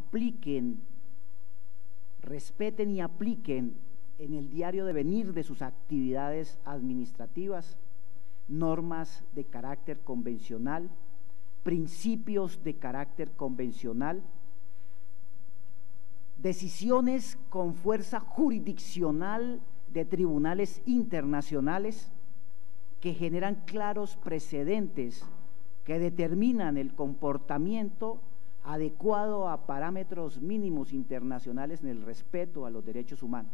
apliquen, respeten y apliquen en el diario devenir de sus actividades administrativas normas de carácter convencional, principios de carácter convencional, decisiones con fuerza jurisdiccional de tribunales internacionales que generan claros precedentes que determinan el comportamiento adecuado a parámetros mínimos internacionales en el respeto a los derechos humanos.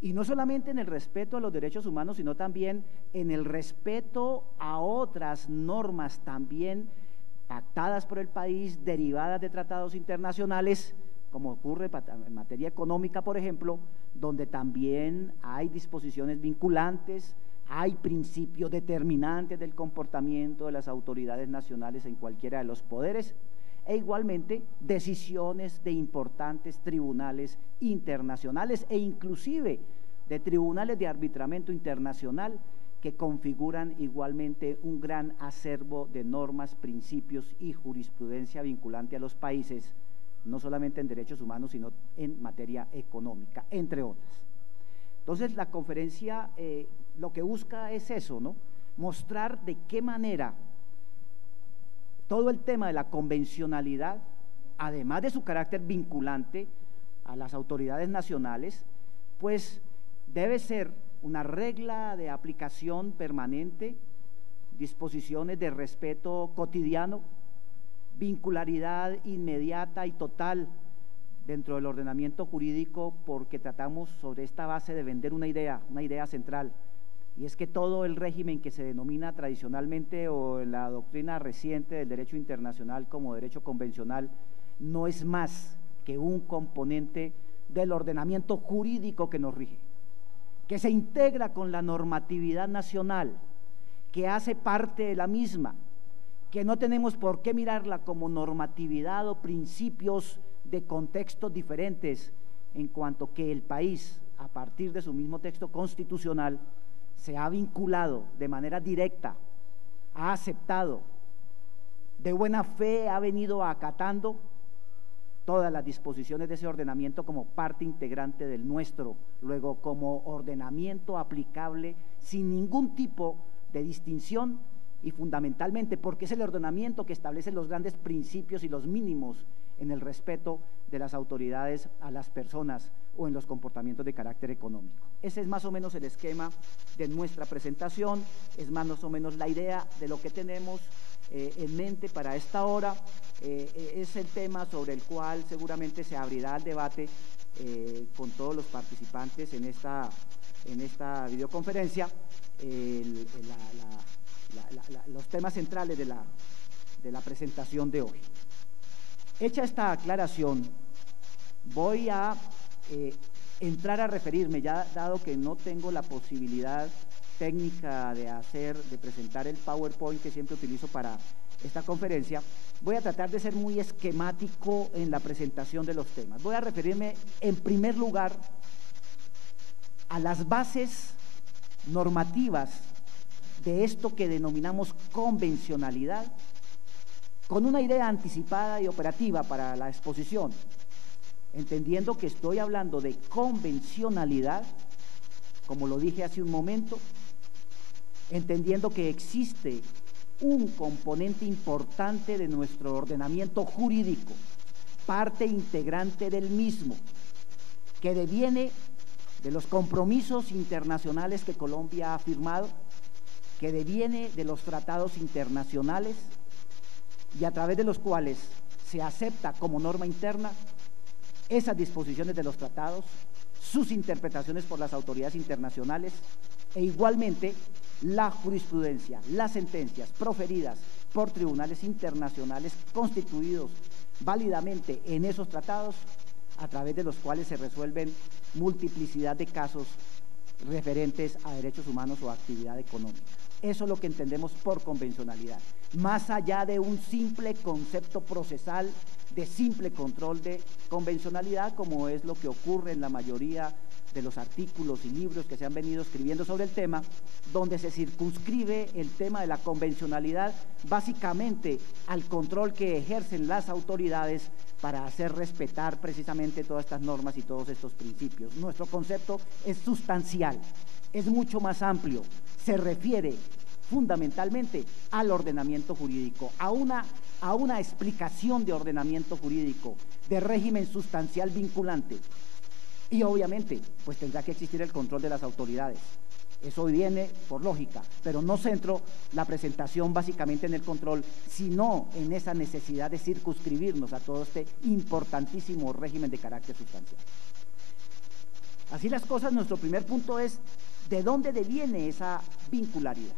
Y no solamente en el respeto a los derechos humanos, sino también en el respeto a otras normas también pactadas por el país, derivadas de tratados internacionales, como ocurre en materia económica, por ejemplo, donde también hay disposiciones vinculantes, hay principios determinantes del comportamiento de las autoridades nacionales en cualquiera de los poderes, e igualmente decisiones de importantes tribunales internacionales e inclusive de tribunales de arbitramiento internacional que configuran igualmente un gran acervo de normas, principios y jurisprudencia vinculante a los países, no solamente en derechos humanos, sino en materia económica, entre otras. Entonces, la conferencia lo que busca es eso, ¿no? Mostrar de qué manera todo el tema de la convencionalidad, además de su carácter vinculante a las autoridades nacionales, pues debe ser una regla de aplicación permanente, disposiciones de respeto cotidiano, vincularidad inmediata y total dentro del ordenamiento jurídico, porque tratamos sobre esta base de vender una idea central, y es que todo el régimen que se denomina tradicionalmente o en la doctrina reciente del derecho internacional como derecho convencional no es más que un componente del ordenamiento jurídico que nos rige, que se integra con la normatividad nacional, que hace parte de la misma, que no tenemos por qué mirarla como normatividad o principios de contextos diferentes, en cuanto que el país, a partir de su mismo texto constitucional, se ha vinculado de manera directa, ha aceptado, de buena fe ha venido acatando todas las disposiciones de ese ordenamiento como parte integrante del nuestro, luego como ordenamiento aplicable sin ningún tipo de distinción y fundamentalmente porque es el ordenamiento que establece los grandes principios y los mínimos en el respeto de las autoridades a las personas o en los comportamientos de carácter económico. Ese es más o menos el esquema de nuestra presentación, es más o menos la idea de lo que tenemos en mente para esta hora. Es el tema sobre el cual seguramente se abrirá el debate con todos los participantes en esta videoconferencia, los temas centrales de la presentación de hoy. Hecha esta aclaración, voy a entrar a referirme, ya dado que no tengo la posibilidad técnica de presentar el PowerPoint que siempre utilizo para esta conferencia, voy a tratar de ser muy esquemático en la presentación de los temas. Voy a referirme en primer lugar a las bases normativas de esto que denominamos convencionalidad, con una idea anticipada y operativa para la exposición, entendiendo que estoy hablando de convencionalidad, como lo dije hace un momento, entendiendo que existe un componente importante de nuestro ordenamiento jurídico, parte integrante del mismo, que deviene de los compromisos internacionales que Colombia ha firmado, que deviene de los tratados internacionales y a través de los cuales se acepta como norma interna esas disposiciones de los tratados, sus interpretaciones por las autoridades internacionales e igualmente la jurisprudencia, las sentencias proferidas por tribunales internacionales constituidos válidamente en esos tratados, a través de los cuales se resuelven multiplicidad de casos referentes a derechos humanos o actividad económica. Eso es lo que entendemos por convencionalidad, más allá de un simple concepto procesal de simple control de convencionalidad, como es lo que ocurre en la mayoría de los artículos y libros que se han venido escribiendo sobre el tema, donde se circunscribe el tema de la convencionalidad básicamente al control que ejercen las autoridades para hacer respetar precisamente todas estas normas y todos estos principios. Nuestro concepto es sustancial, es mucho más amplio, se refiere fundamentalmente al ordenamiento jurídico, a una explicación de ordenamiento jurídico, de régimen sustancial vinculante. Y obviamente, pues tendrá que existir el control de las autoridades. Eso viene por lógica, pero no centro la presentación básicamente en el control, sino en esa necesidad de circunscribirnos a todo este importantísimo régimen de carácter sustancial. Así las cosas, nuestro primer punto es ¿de dónde deviene esa vincularidad?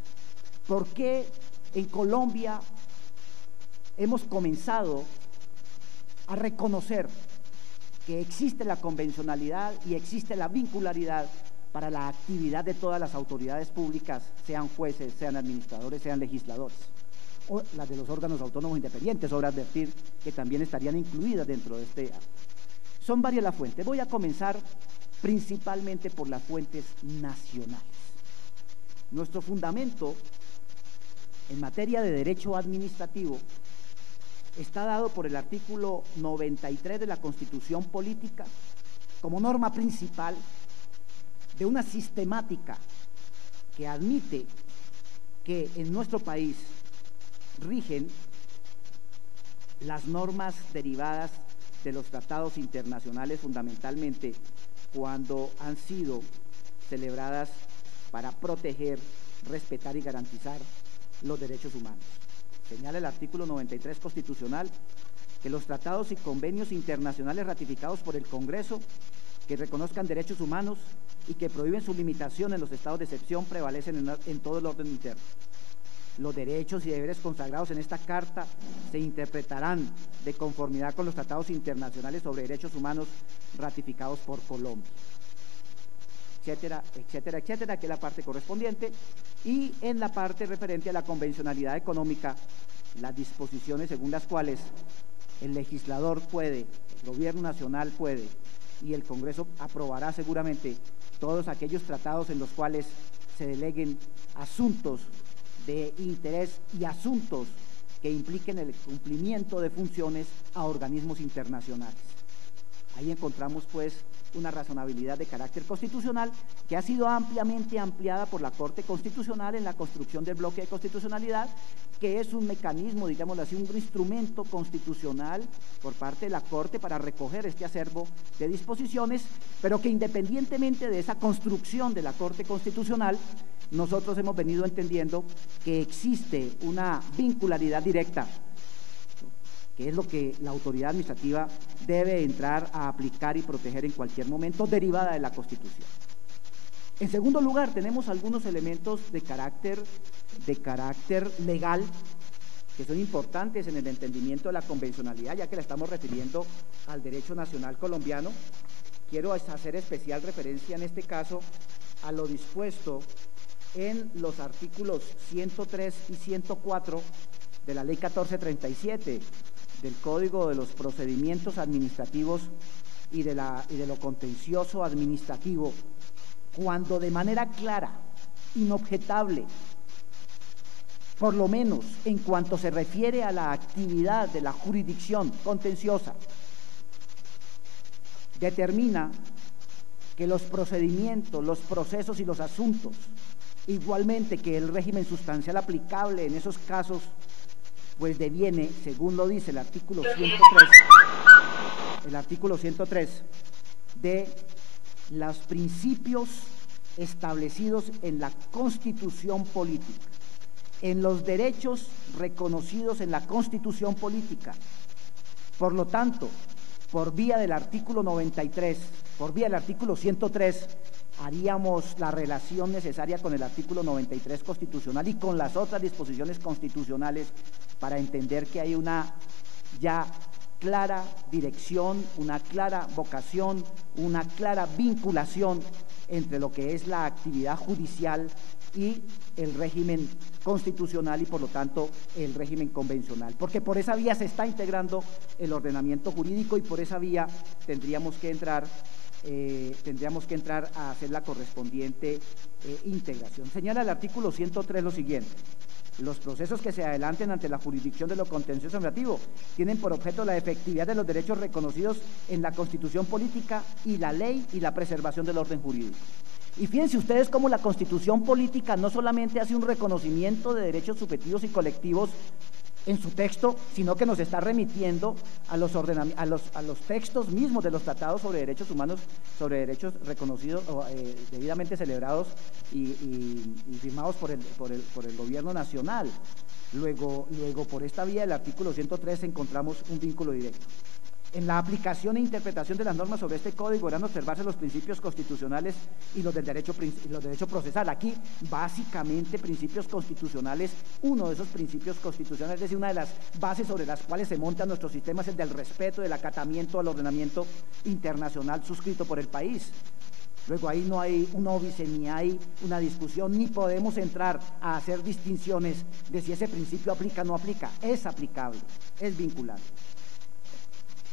¿Por qué en Colombia hemos comenzado a reconocer que existe la convencionalidad y existe la vincularidad para la actividad de todas las autoridades públicas, sean jueces, sean administradores, sean legisladores, o las de los órganos autónomos independientes, sobre advertir que también estarían incluidas dentro de este? Son varias las fuentes. Voy a comenzar principalmente por las fuentes nacionales. Nuestro fundamento en materia de derecho administrativo está dado por el artículo 93 de la Constitución Política como norma principal de una sistemática que admite que en nuestro país rigen las normas derivadas de los tratados internacionales, fundamentalmente cuando han sido celebradas para proteger, respetar y garantizar los derechos humanos. Señala el artículo 93 constitucional que los tratados y convenios internacionales ratificados por el Congreso que reconozcan derechos humanos y que prohíben su limitación en los estados de excepción prevalecen en todo el orden interno. Los derechos y deberes consagrados en esta carta se interpretarán de conformidad con los tratados internacionales sobre derechos humanos ratificados por Colombia, etcétera, etcétera, etcétera, que es la parte correspondiente. Y en la parte referente a la convencionalidad económica, las disposiciones según las cuales el legislador puede, el gobierno nacional puede, y el Congreso aprobará seguramente todos aquellos tratados en los cuales se deleguen asuntos de interés y asuntos que impliquen el cumplimiento de funciones a organismos internacionales. Ahí encontramos pues una razonabilidad de carácter constitucional que ha sido ampliamente ampliada por la Corte Constitucional en la construcción del bloque de constitucionalidad, que es un mecanismo, digámoslo así, un instrumento constitucional por parte de la Corte para recoger este acervo de disposiciones, pero que independientemente de esa construcción de la Corte Constitucional, nosotros hemos venido entendiendo que existe una vincularidad directa, que es lo que la autoridad administrativa debe entrar a aplicar y proteger en cualquier momento, derivada de la Constitución. En segundo lugar, tenemos algunos elementos de carácter legal que son importantes en el entendimiento de la convencionalidad, ya que la estamos refiriendo al derecho nacional colombiano. Quiero hacer especial referencia en este caso a lo dispuesto en los artículos 103 y 104 de la Ley 1437 del Código de los Procedimientos Administrativos y de lo contencioso administrativo, cuando de manera clara, inobjetable, por lo menos en cuanto se refiere a la actividad de la jurisdicción contenciosa, determina que los procedimientos, los procesos y los asuntos, igualmente que el régimen sustancial aplicable en esos casos, pues deviene, según lo dice el artículo 103, de los principios establecidos en la Constitución política, en los derechos reconocidos en la Constitución política. Por lo tanto, por vía del artículo 93, por vía del artículo 103, haríamos la relación necesaria con el artículo 93 constitucional y con las otras disposiciones constitucionales para entender que hay una ya clara dirección, una clara vocación, una clara vinculación entre lo que es la actividad judicial y el régimen constitucional y por lo tanto el régimen convencional, porque por esa vía se está integrando el ordenamiento jurídico y por esa vía tendríamos que entrar a hacer la correspondiente integración. Señala el artículo 103 lo siguiente: los procesos que se adelanten ante la jurisdicción de lo contencioso administrativo tienen por objeto la efectividad de los derechos reconocidos en la Constitución política y la ley y la preservación del orden jurídico. Y fíjense ustedes cómo la Constitución política no solamente hace un reconocimiento de derechos subjetivos y colectivos en su texto, sino que nos está remitiendo a los textos mismos de los tratados sobre derechos humanos, sobre derechos reconocidos o debidamente celebrados y firmados por el gobierno nacional. Luego, por esta vía del artículo 103 encontramos un vínculo directo. En la aplicación e interpretación de las normas sobre este código deberán observarse los principios constitucionales y los del derecho procesal. Aquí, básicamente, principios constitucionales, uno de esos principios constitucionales, es decir, una de las bases sobre las cuales se monta nuestro sistema es el del respeto, del acatamiento al ordenamiento internacional suscrito por el país. Luego ahí no hay un óbice, ni hay una discusión, ni podemos entrar a hacer distinciones de si ese principio aplica o no aplica. Es aplicable, es vinculante,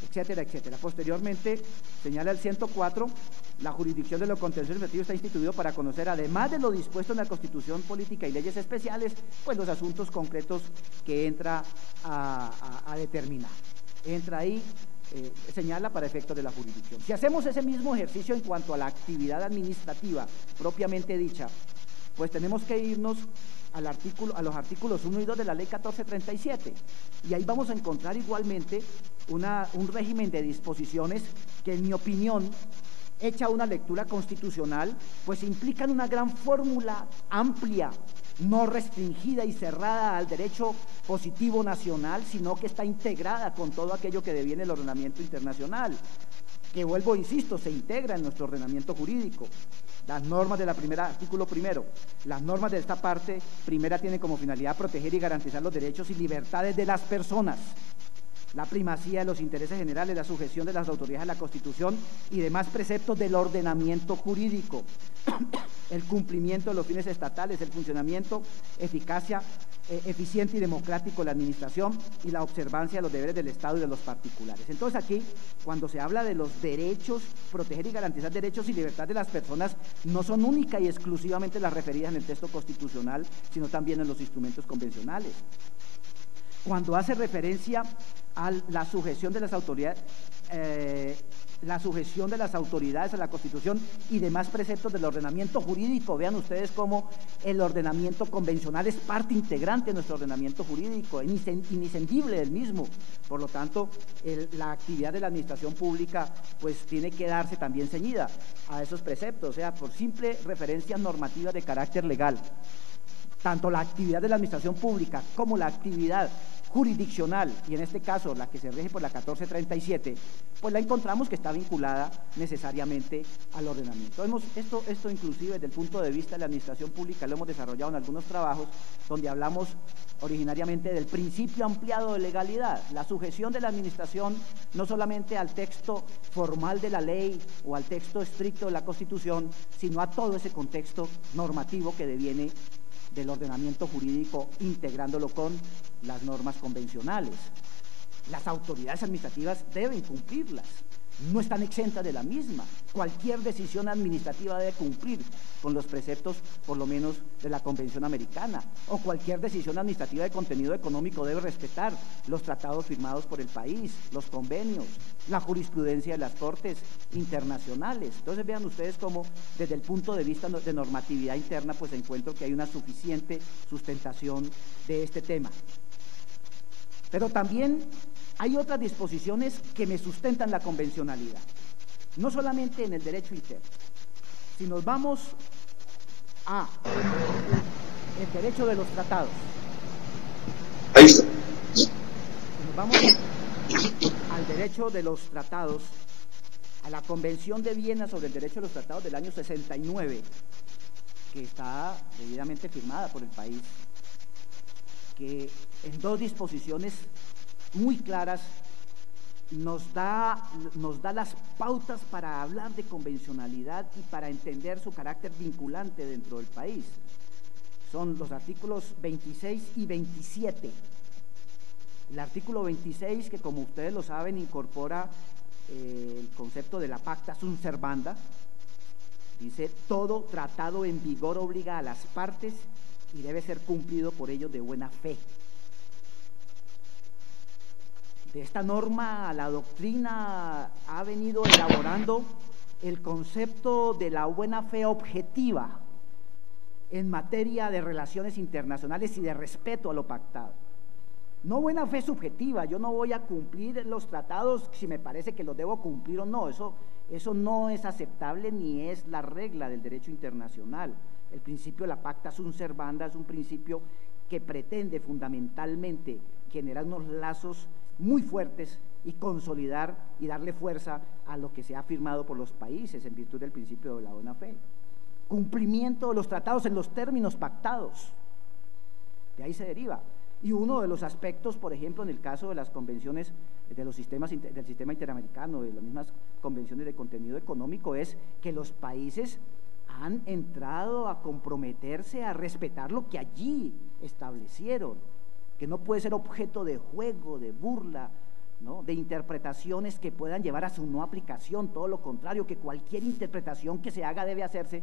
etcétera, etcétera. Posteriormente, señala el 104, la jurisdicción de lo contencioso administrativo está instituido para conocer, además de lo dispuesto en la Constitución política y leyes especiales, pues los asuntos concretos que entra a determinar. Entra ahí, señala para efectos de la jurisdicción. Si hacemos ese mismo ejercicio en cuanto a la actividad administrativa propiamente dicha, pues tenemos que irnos a los artículos 1 y 2 de la Ley 1437, y ahí vamos a encontrar igualmente un régimen de disposiciones que, en mi opinión, hecha una lectura constitucional, pues implican una gran fórmula amplia, no restringida y cerrada al derecho positivo nacional, sino que está integrada con todo aquello que deviene el ordenamiento internacional, que, vuelvo, insisto, se integra en nuestro ordenamiento jurídico. Las normas de la primera, artículo primero, las normas de esta parte primera tienen como finalidad proteger y garantizar los derechos y libertades de las personas, la primacía de los intereses generales, la sujeción de las autoridades a la Constitución y demás preceptos del ordenamiento jurídico, el cumplimiento de los fines estatales, el funcionamiento, eficacia, eficiente y democrático de la administración y la observancia de los deberes del Estado y de los particulares. Entonces aquí, cuando se habla de los derechos, proteger y garantizar derechos y libertad de las personas, no son única y exclusivamente las referidas en el texto constitucional, sino también en los instrumentos convencionales. Cuando hace referencia a la sujeción de las autoridades, a la Constitución y demás preceptos del ordenamiento jurídico, vean ustedes cómo el ordenamiento convencional es parte integrante de nuestro ordenamiento jurídico, inescindible del mismo. Por lo tanto, la actividad de la administración pública pues tiene que darse también ceñida a esos preceptos, o sea, por simple referencia normativa de carácter legal. Tanto la actividad de la administración pública como la actividad jurisdiccional, y en este caso la que se rige por la 1437, pues la encontramos que está vinculada necesariamente al ordenamiento. Esto inclusive desde el punto de vista de la administración pública lo hemos desarrollado en algunos trabajos donde hablamos originariamente del principio ampliado de legalidad, la sujeción de la administración no solamente al texto formal de la ley o al texto estricto de la Constitución, sino a todo ese contexto normativo que deviene del ordenamiento jurídico, integrándolo con las normas convencionales. Las autoridades administrativas deben cumplirlas, no están exentas de la misma. Cualquier decisión administrativa debe cumplir con los preceptos, por lo menos, de la Convención Americana, o cualquier decisión administrativa de contenido económico debe respetar los tratados firmados por el país, los convenios, la jurisprudencia de las cortes internacionales. Entonces vean ustedes cómo desde el punto de vista de normatividad interna pues encuentro que hay una suficiente sustentación de este tema. Pero también hay otras disposiciones que me sustentan la convencionalidad, no solamente en el derecho interno. Si nos vamos a el derecho de los tratados, ahí está. Si nos vamos al derecho de los tratados, a la Convención de Viena sobre el derecho de los tratados del año 69, que está debidamente firmada por el país, que en dos disposiciones muy claras nos da las pautas para hablar de convencionalidad y para entender su carácter vinculante dentro del país. son los artículos 26 y 27. El artículo 26, que como ustedes lo saben, incorpora el concepto de la pacta sunt servanda, dice: todo tratado en vigor obliga a las partes y debe ser cumplido por ellos de buena fe. De esta norma, la doctrina ha venido elaborando el concepto de la buena fe objetiva en materia de relaciones internacionales y de respeto a lo pactado. No buena fe subjetiva, yo no voy a cumplir los tratados si me parece que los debo cumplir o no, eso no es aceptable ni es la regla del derecho internacional. El principio de la pacta sunt servanda es un principio que pretende fundamentalmente generar unos lazos muy fuertes y consolidar y darle fuerza a lo que se ha firmado por los países en virtud del principio de la buena fe. Cumplimiento de los tratados en los términos pactados, de ahí se deriva. Y uno de los aspectos, por ejemplo, en el caso de las convenciones de los sistemas, del sistema interamericano, de las mismas convenciones de contenido económico, es que los países han entrado a comprometerse a respetar lo que allí establecieron, que no puede ser objeto de juego, de burla, ¿no?, de interpretaciones que puedan llevar a su no aplicación. Todo lo contrario, que cualquier interpretación que se haga debe hacerse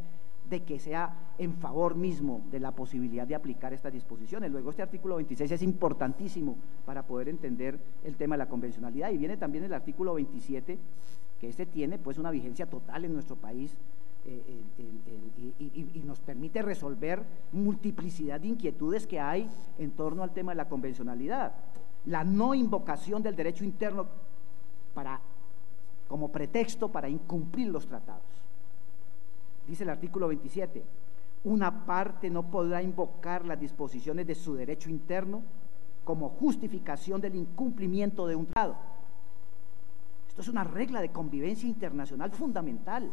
de que sea en favor mismo de la posibilidad de aplicar estas disposiciones. Luego, este artículo 26 es importantísimo para poder entender el tema de la convencionalidad, y viene también el artículo 27, que este tiene pues una vigencia total en nuestro país, y nos permite resolver multiplicidad de inquietudes que hay en torno al tema de la convencionalidad. La no invocación del derecho interno como pretexto para incumplir los tratados. Dice el artículo 27, una parte no podrá invocar las disposiciones de su derecho interno como justificación del incumplimiento de un tratado. Esto es una regla de convivencia internacional fundamental.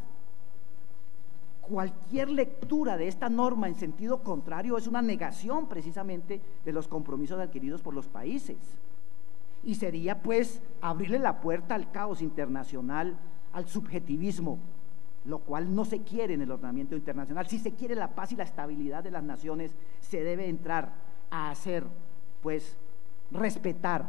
Cualquier lectura de esta norma en sentido contrario es una negación precisamente de los compromisos adquiridos por los países, y sería pues abrirle la puerta al caos internacional, al subjetivismo, lo cual no se quiere en el ordenamiento internacional. Si se quiere la paz y la estabilidad de las naciones, se debe entrar a hacer pues respetar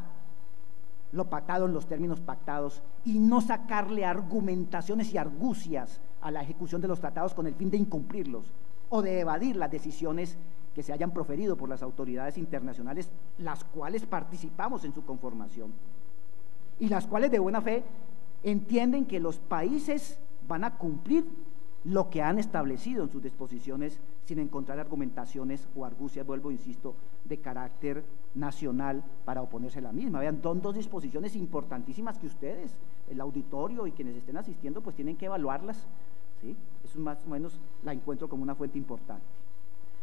lo pactado en los términos pactados y no sacarle argumentaciones y argucias a la ejecución de los tratados con el fin de incumplirlos o de evadir las decisiones que se hayan proferido por las autoridades internacionales, las cuales participamos en su conformación y las cuales de buena fe entienden que los países van a cumplir lo que han establecido en sus disposiciones sin encontrar argumentaciones o argucias, vuelvo, insisto, de carácter nacional para oponerse a la misma. Vean, son dos disposiciones importantísimas que ustedes, el auditorio y quienes estén asistiendo, pues tienen que evaluarlas, ¿sí? Eso más o menos la encuentro como una fuente importante.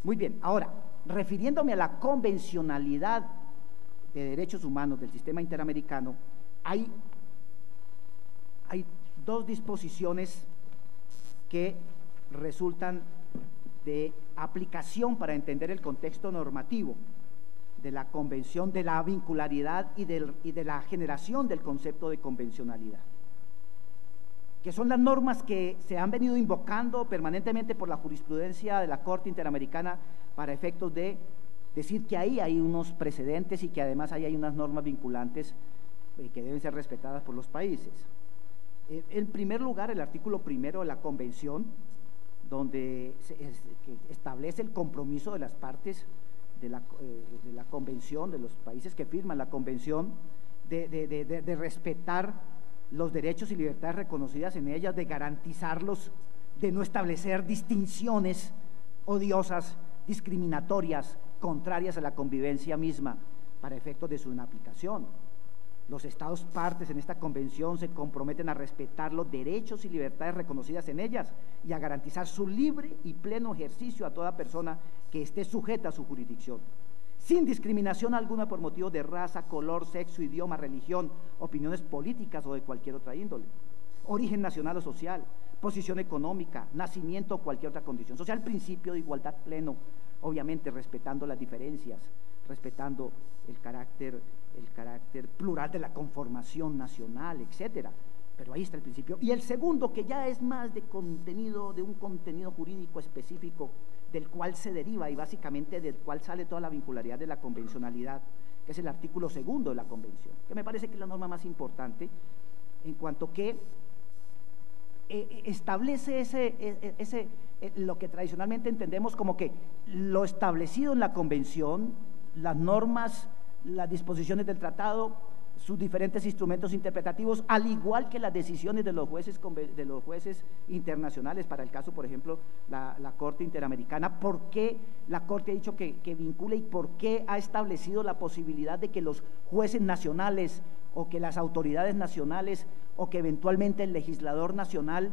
Muy bien, ahora, refiriéndome a la convencionalidad de derechos humanos del sistema interamericano, hay dos disposiciones que resultan de aplicación para entender el contexto normativo de la convención, de la vincularidad y de la generación del concepto de convencionalidad, que son las normas que se han venido invocando permanentemente por la jurisprudencia de la Corte Interamericana para efectos de decir que ahí hay unos precedentes y que además ahí hay unas normas vinculantes que deben ser respetadas por los países. En primer lugar, el artículo primero de la Convención, donde que establece el compromiso de las partes de la Convención, de los países que firman la Convención, de respetar los derechos y libertades reconocidas en ellas, de garantizarlos, de no establecer distinciones odiosas, discriminatorias, contrarias a la convivencia misma para efectos de su inaplicación. Los Estados partes en esta convención se comprometen a respetar los derechos y libertades reconocidas en ellas y a garantizar su libre y pleno ejercicio a toda persona que esté sujeta a su jurisdicción, sin discriminación alguna por motivo de raza, color, sexo, idioma, religión, opiniones políticas o de cualquier otra índole, origen nacional o social, posición económica, nacimiento o cualquier otra condición social, principio de igualdad pleno, obviamente respetando las diferencias, respetando el carácter plural de la conformación nacional, etcétera. Pero ahí está el principio. Y el segundo, que ya es más de contenido, de un contenido jurídico específico, del cual se deriva y básicamente del cual sale toda la vincularidad de la convencionalidad, que es el artículo 2 de la Convención, que me parece que es la norma más importante, en cuanto que establece lo que tradicionalmente entendemos como que lo establecido en la Convención, las normas, las disposiciones del tratado, sus diferentes instrumentos interpretativos, al igual que las decisiones de los jueces internacionales, para el caso, por ejemplo, la Corte Interamericana. ¿Por qué la Corte ha dicho que vincule y por qué ha establecido la posibilidad de que los jueces nacionales o que las autoridades nacionales o que eventualmente el legislador nacional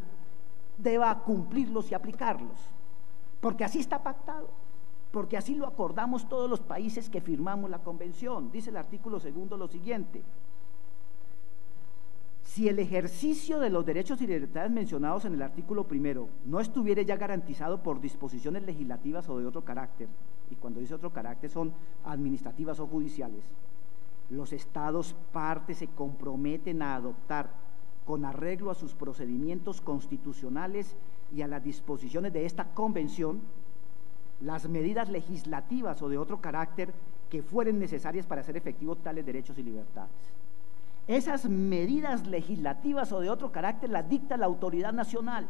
deba cumplirlos y aplicarlos? Porque así está pactado, porque así lo acordamos todos los países que firmamos la Convención. Dice el artículo 2 lo siguiente: si el ejercicio de los derechos y libertades mencionados en el artículo 1 no estuviera ya garantizado por disposiciones legislativas o de otro carácter, y cuando dice otro carácter son administrativas o judiciales, los estados partes se comprometen a adoptar, con arreglo a sus procedimientos constitucionales y a las disposiciones de esta Convención, las medidas legislativas o de otro carácter que fueren necesarias para hacer efectivos tales derechos y libertades. Esas medidas legislativas o de otro carácter las dicta la autoridad nacional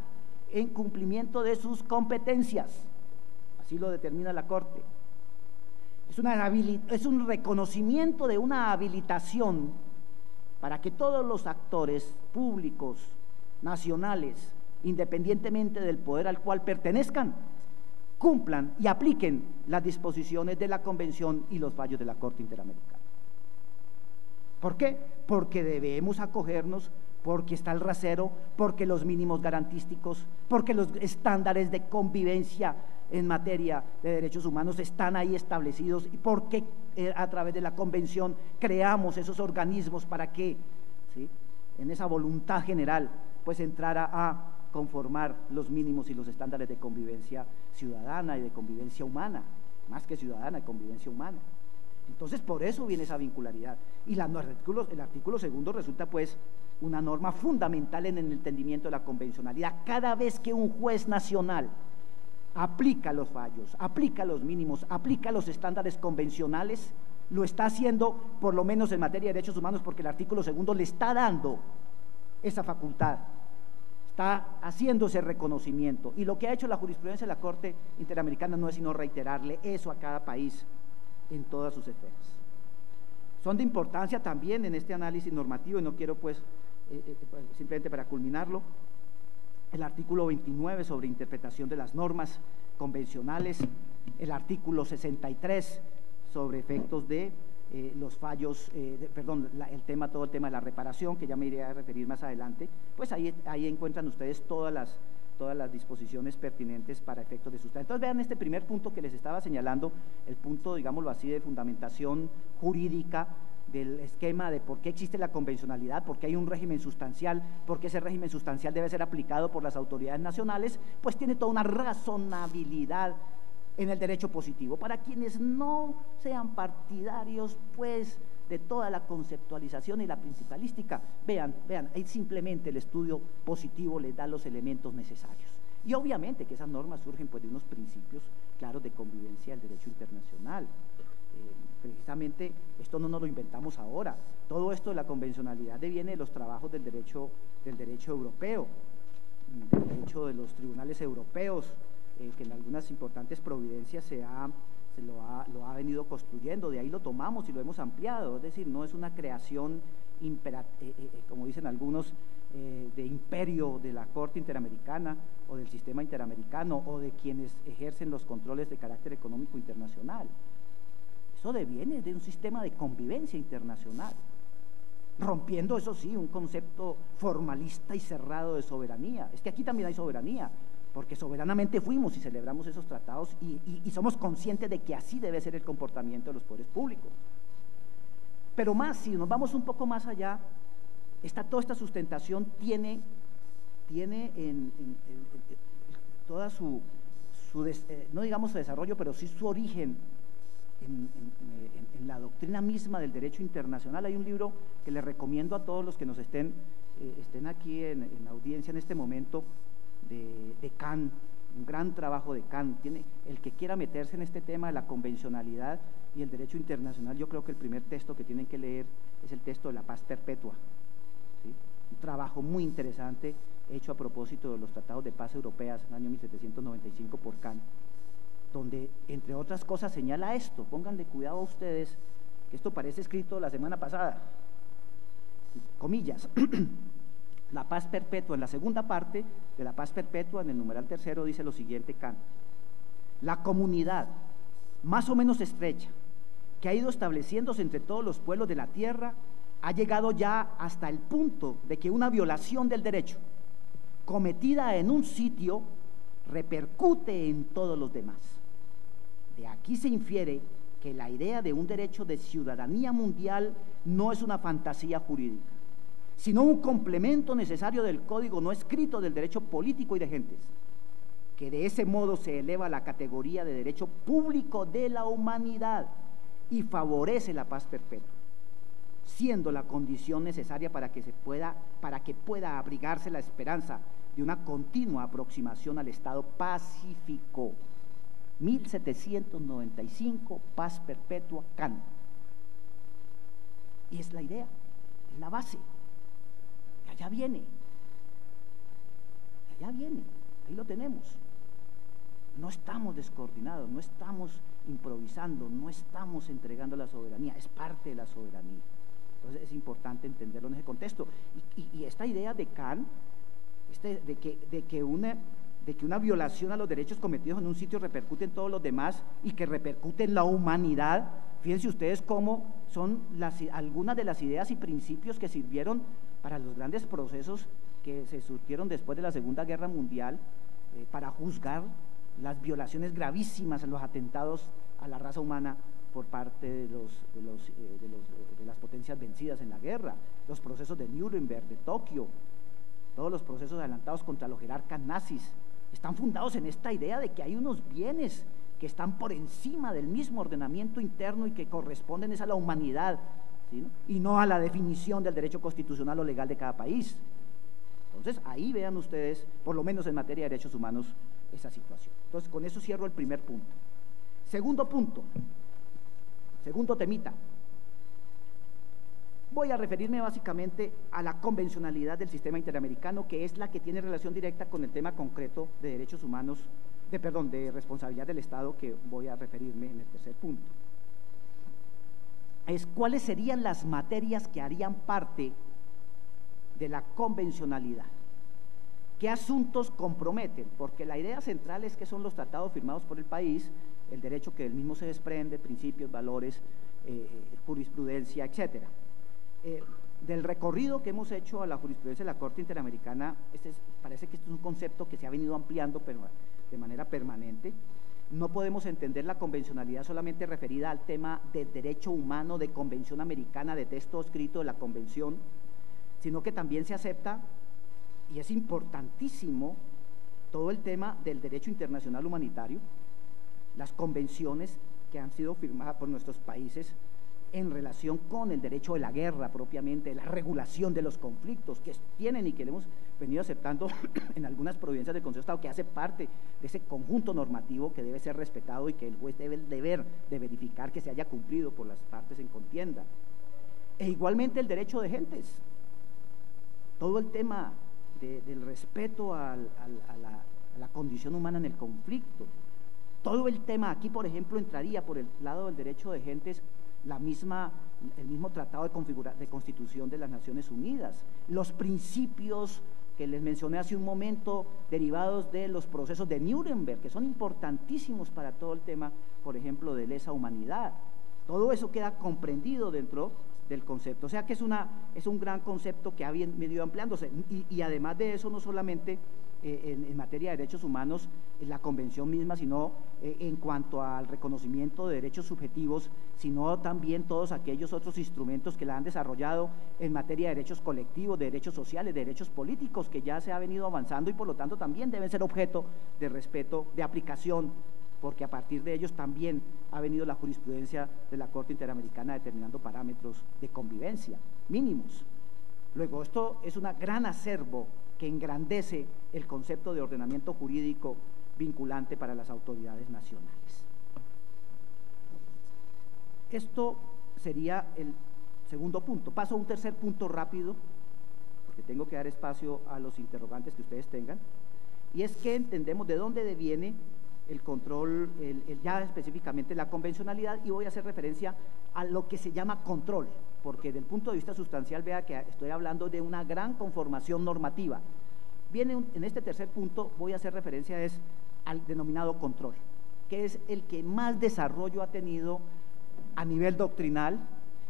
en cumplimiento de sus competencias, así lo determina la Corte. Es un reconocimiento de una habilitación para que todos los actores públicos, nacionales, independientemente del poder al cual pertenezcan, cumplan y apliquen las disposiciones de la Convención y los fallos de la Corte Interamericana. ¿Por qué? Porque debemos acogernos, porque está el rasero, porque los mínimos garantísticos, porque los estándares de convivencia en materia de derechos humanos están ahí establecidos, y porque a través de la Convención creamos esos organismos para que, ¿sí?, en esa voluntad general, pues entrara a conformar los mínimos y los estándares de convivencia ciudadana y de convivencia humana, más que ciudadana, de convivencia humana. Entonces, por eso viene esa vincularidad. Y el artículo 2 resulta pues una norma fundamental en el entendimiento de la convencionalidad. Cada vez que un juez nacional aplica los fallos, aplica los mínimos, aplica los estándares convencionales, lo está haciendo por lo menos en materia de derechos humanos, porque el artículo 2 le está dando esa facultad, está haciendo ese reconocimiento. Y lo que ha hecho la jurisprudencia de la Corte Interamericana no es sino reiterarle eso a cada país en todas sus esferas. Son de importancia también en este análisis normativo, y no quiero pues simplemente para culminarlo, el artículo 29 sobre interpretación de las normas convencionales, el artículo 63 sobre efectos de los fallos, todo el tema de la reparación, que ya me iré a referir más adelante. Pues ahí encuentran ustedes todas las disposiciones pertinentes para efectos de sustancia. Entonces vean este primer punto que les estaba señalando, el punto, digámoslo así, de fundamentación jurídica del esquema de por qué existe la convencionalidad, por qué hay un régimen sustancial, por qué ese régimen sustancial debe ser aplicado por las autoridades nacionales. Pues tiene toda una razonabilidad en el derecho positivo. Para quienes no sean partidarios pues de toda la conceptualización y la principalística, vean, ahí simplemente el estudio positivo les da los elementos necesarios. Y obviamente que esas normas surgen pues de unos principios claros de convivencia del derecho internacional. Precisamente esto no nos lo inventamos ahora, todo esto de la convencionalidad viene de los trabajos del derecho europeo, del derecho de los tribunales europeos, que en algunas importantes providencias lo ha venido construyendo. De ahí lo tomamos y lo hemos ampliado. Es decir, no es una creación, como dicen algunos, de imperio de la Corte Interamericana o del sistema interamericano o de quienes ejercen los controles de carácter económico internacional. Eso deviene de un sistema de convivencia internacional, rompiendo, eso sí, un concepto formalista y cerrado de soberanía. Es que aquí también hay soberanía, porque soberanamente fuimos y celebramos esos tratados y somos conscientes de que así debe ser el comportamiento de los poderes públicos. Pero más, si nos vamos un poco más allá, toda esta sustentación tiene toda no digamos su desarrollo, pero sí su origen en la doctrina misma del derecho internacional. Hay un libro que les recomiendo a todos los que nos estén ven aquí en la audiencia en este momento de Kant, un gran trabajo de Kant. El que quiera meterse en este tema de la convencionalidad y el derecho internacional, yo creo que el primer texto que tienen que leer es el texto de la paz perpetua, ¿sí? Un trabajo muy interesante hecho a propósito de los tratados de paz europeas en el año 1795 por Kant, donde entre otras cosas señala esto. Pónganle cuidado a ustedes, que esto parece escrito la semana pasada, comillas. La paz perpetua, en la segunda parte de la paz perpetua, en el numeral tercero, dice lo siguiente Kant: la comunidad más o menos estrecha que ha ido estableciéndose entre todos los pueblos de la tierra ha llegado ya hasta el punto de que una violación del derecho cometida en un sitio repercute en todos los demás. De aquí se infiere que la idea de un derecho de ciudadanía mundial no es una fantasía jurídica, sino un complemento necesario del código no escrito del derecho político y de gentes, que de ese modo se eleva a la categoría de derecho público de la humanidad y favorece la paz perpetua, siendo la condición necesaria para que pueda abrigarse la esperanza de una continua aproximación al Estado pacífico. 1795, paz perpetua, Kant. Y es la idea, es la base. Y allá viene, ahí lo tenemos. No estamos descoordinados, no estamos improvisando, no estamos entregando la soberanía, es parte de la soberanía. Entonces es importante entenderlo en ese contexto. Y esta idea de Kant, de que una violación a los derechos cometidos en un sitio repercute en todos los demás y que repercute en la humanidad, fíjense ustedes cómo son algunas de las ideas y principios que sirvieron para los grandes procesos que se surgieron después de la Segunda Guerra Mundial, para juzgar las violaciones gravísimas, los atentados a la raza humana por parte de las potencias vencidas en la guerra, los procesos de Nuremberg, de Tokio, todos los procesos adelantados contra los jerarcas nazis, están fundados en esta idea de que hay unos bienes que están por encima del mismo ordenamiento interno y que corresponden a la humanidad, ¿sí? Y no a la definición del derecho constitucional o legal de cada país. Entonces ahí vean ustedes, por lo menos en materia de derechos humanos, esa situación. Entonces con eso cierro el primer punto. Segundo punto, segundo temita. Voy a referirme básicamente a la convencionalidad del sistema interamericano, que es la que tiene relación directa con el tema concreto de derechos humanos, de responsabilidad del Estado, que voy a referirme en el tercer punto. ¿Cuáles serían las materias que harían parte de la convencionalidad? ¿Qué asuntos comprometen? Porque la idea central es que son los tratados firmados por el país, el derecho que del mismo se desprende, principios, valores, jurisprudencia, etcétera. Del recorrido que hemos hecho a la jurisprudencia de la Corte Interamericana, parece que este es un concepto que se ha venido ampliando pero de manera permanente. No podemos entender la convencionalidad solamente referida al tema del derecho humano, de convención americana, de texto escrito de la convención, sino que también se acepta, y es importantísimo, todo el tema del derecho internacional humanitario, las convenciones que han sido firmadas por nuestros países en relación con el derecho de la guerra propiamente, la regulación de los conflictos que tienen y que hemos venido aceptando en algunas provincias del Consejo de Estado, que hace parte de ese conjunto normativo que debe ser respetado y que el juez debe el deber de verificar que se haya cumplido por las partes en contienda. E igualmente el derecho de gentes, todo el tema del respeto a la condición humana en el conflicto, todo el tema, aquí por ejemplo entraría por el lado del derecho de gentes el mismo tratado de constitución de las Naciones Unidas, los principios que les mencioné hace un momento derivados de los procesos de Nuremberg, que son importantísimos para todo el tema, por ejemplo, de lesa humanidad. Todo eso queda comprendido dentro del concepto, o sea que es un gran concepto que ha venido ampliándose, y además de eso, no solamente en materia de derechos humanos, la convención misma, sino en cuanto al reconocimiento de derechos subjetivos, sino también todos aquellos otros instrumentos que la han desarrollado en materia de derechos colectivos, de derechos sociales, de derechos políticos, que ya se ha venido avanzando y por lo tanto también deben ser objeto de respeto, de aplicación, porque a partir de ellos también ha venido la jurisprudencia de la Corte Interamericana determinando parámetros de convivencia mínimos. Luego, esto es un gran acervo que engrandece el concepto de ordenamiento jurídico vinculante para las autoridades nacionales. Esto sería el segundo punto. Paso a un tercer punto rápido, porque tengo que dar espacio a los interrogantes que ustedes tengan, y es que entendemos de dónde deviene el control, ya específicamente la convencionalidad, y voy a hacer referencia a lo que se llama control, porque desde el punto de vista sustancial, vea que estoy hablando de una gran conformación normativa. En este tercer punto voy a hacer referencia al denominado control, que es el que más desarrollo ha tenido a nivel doctrinal,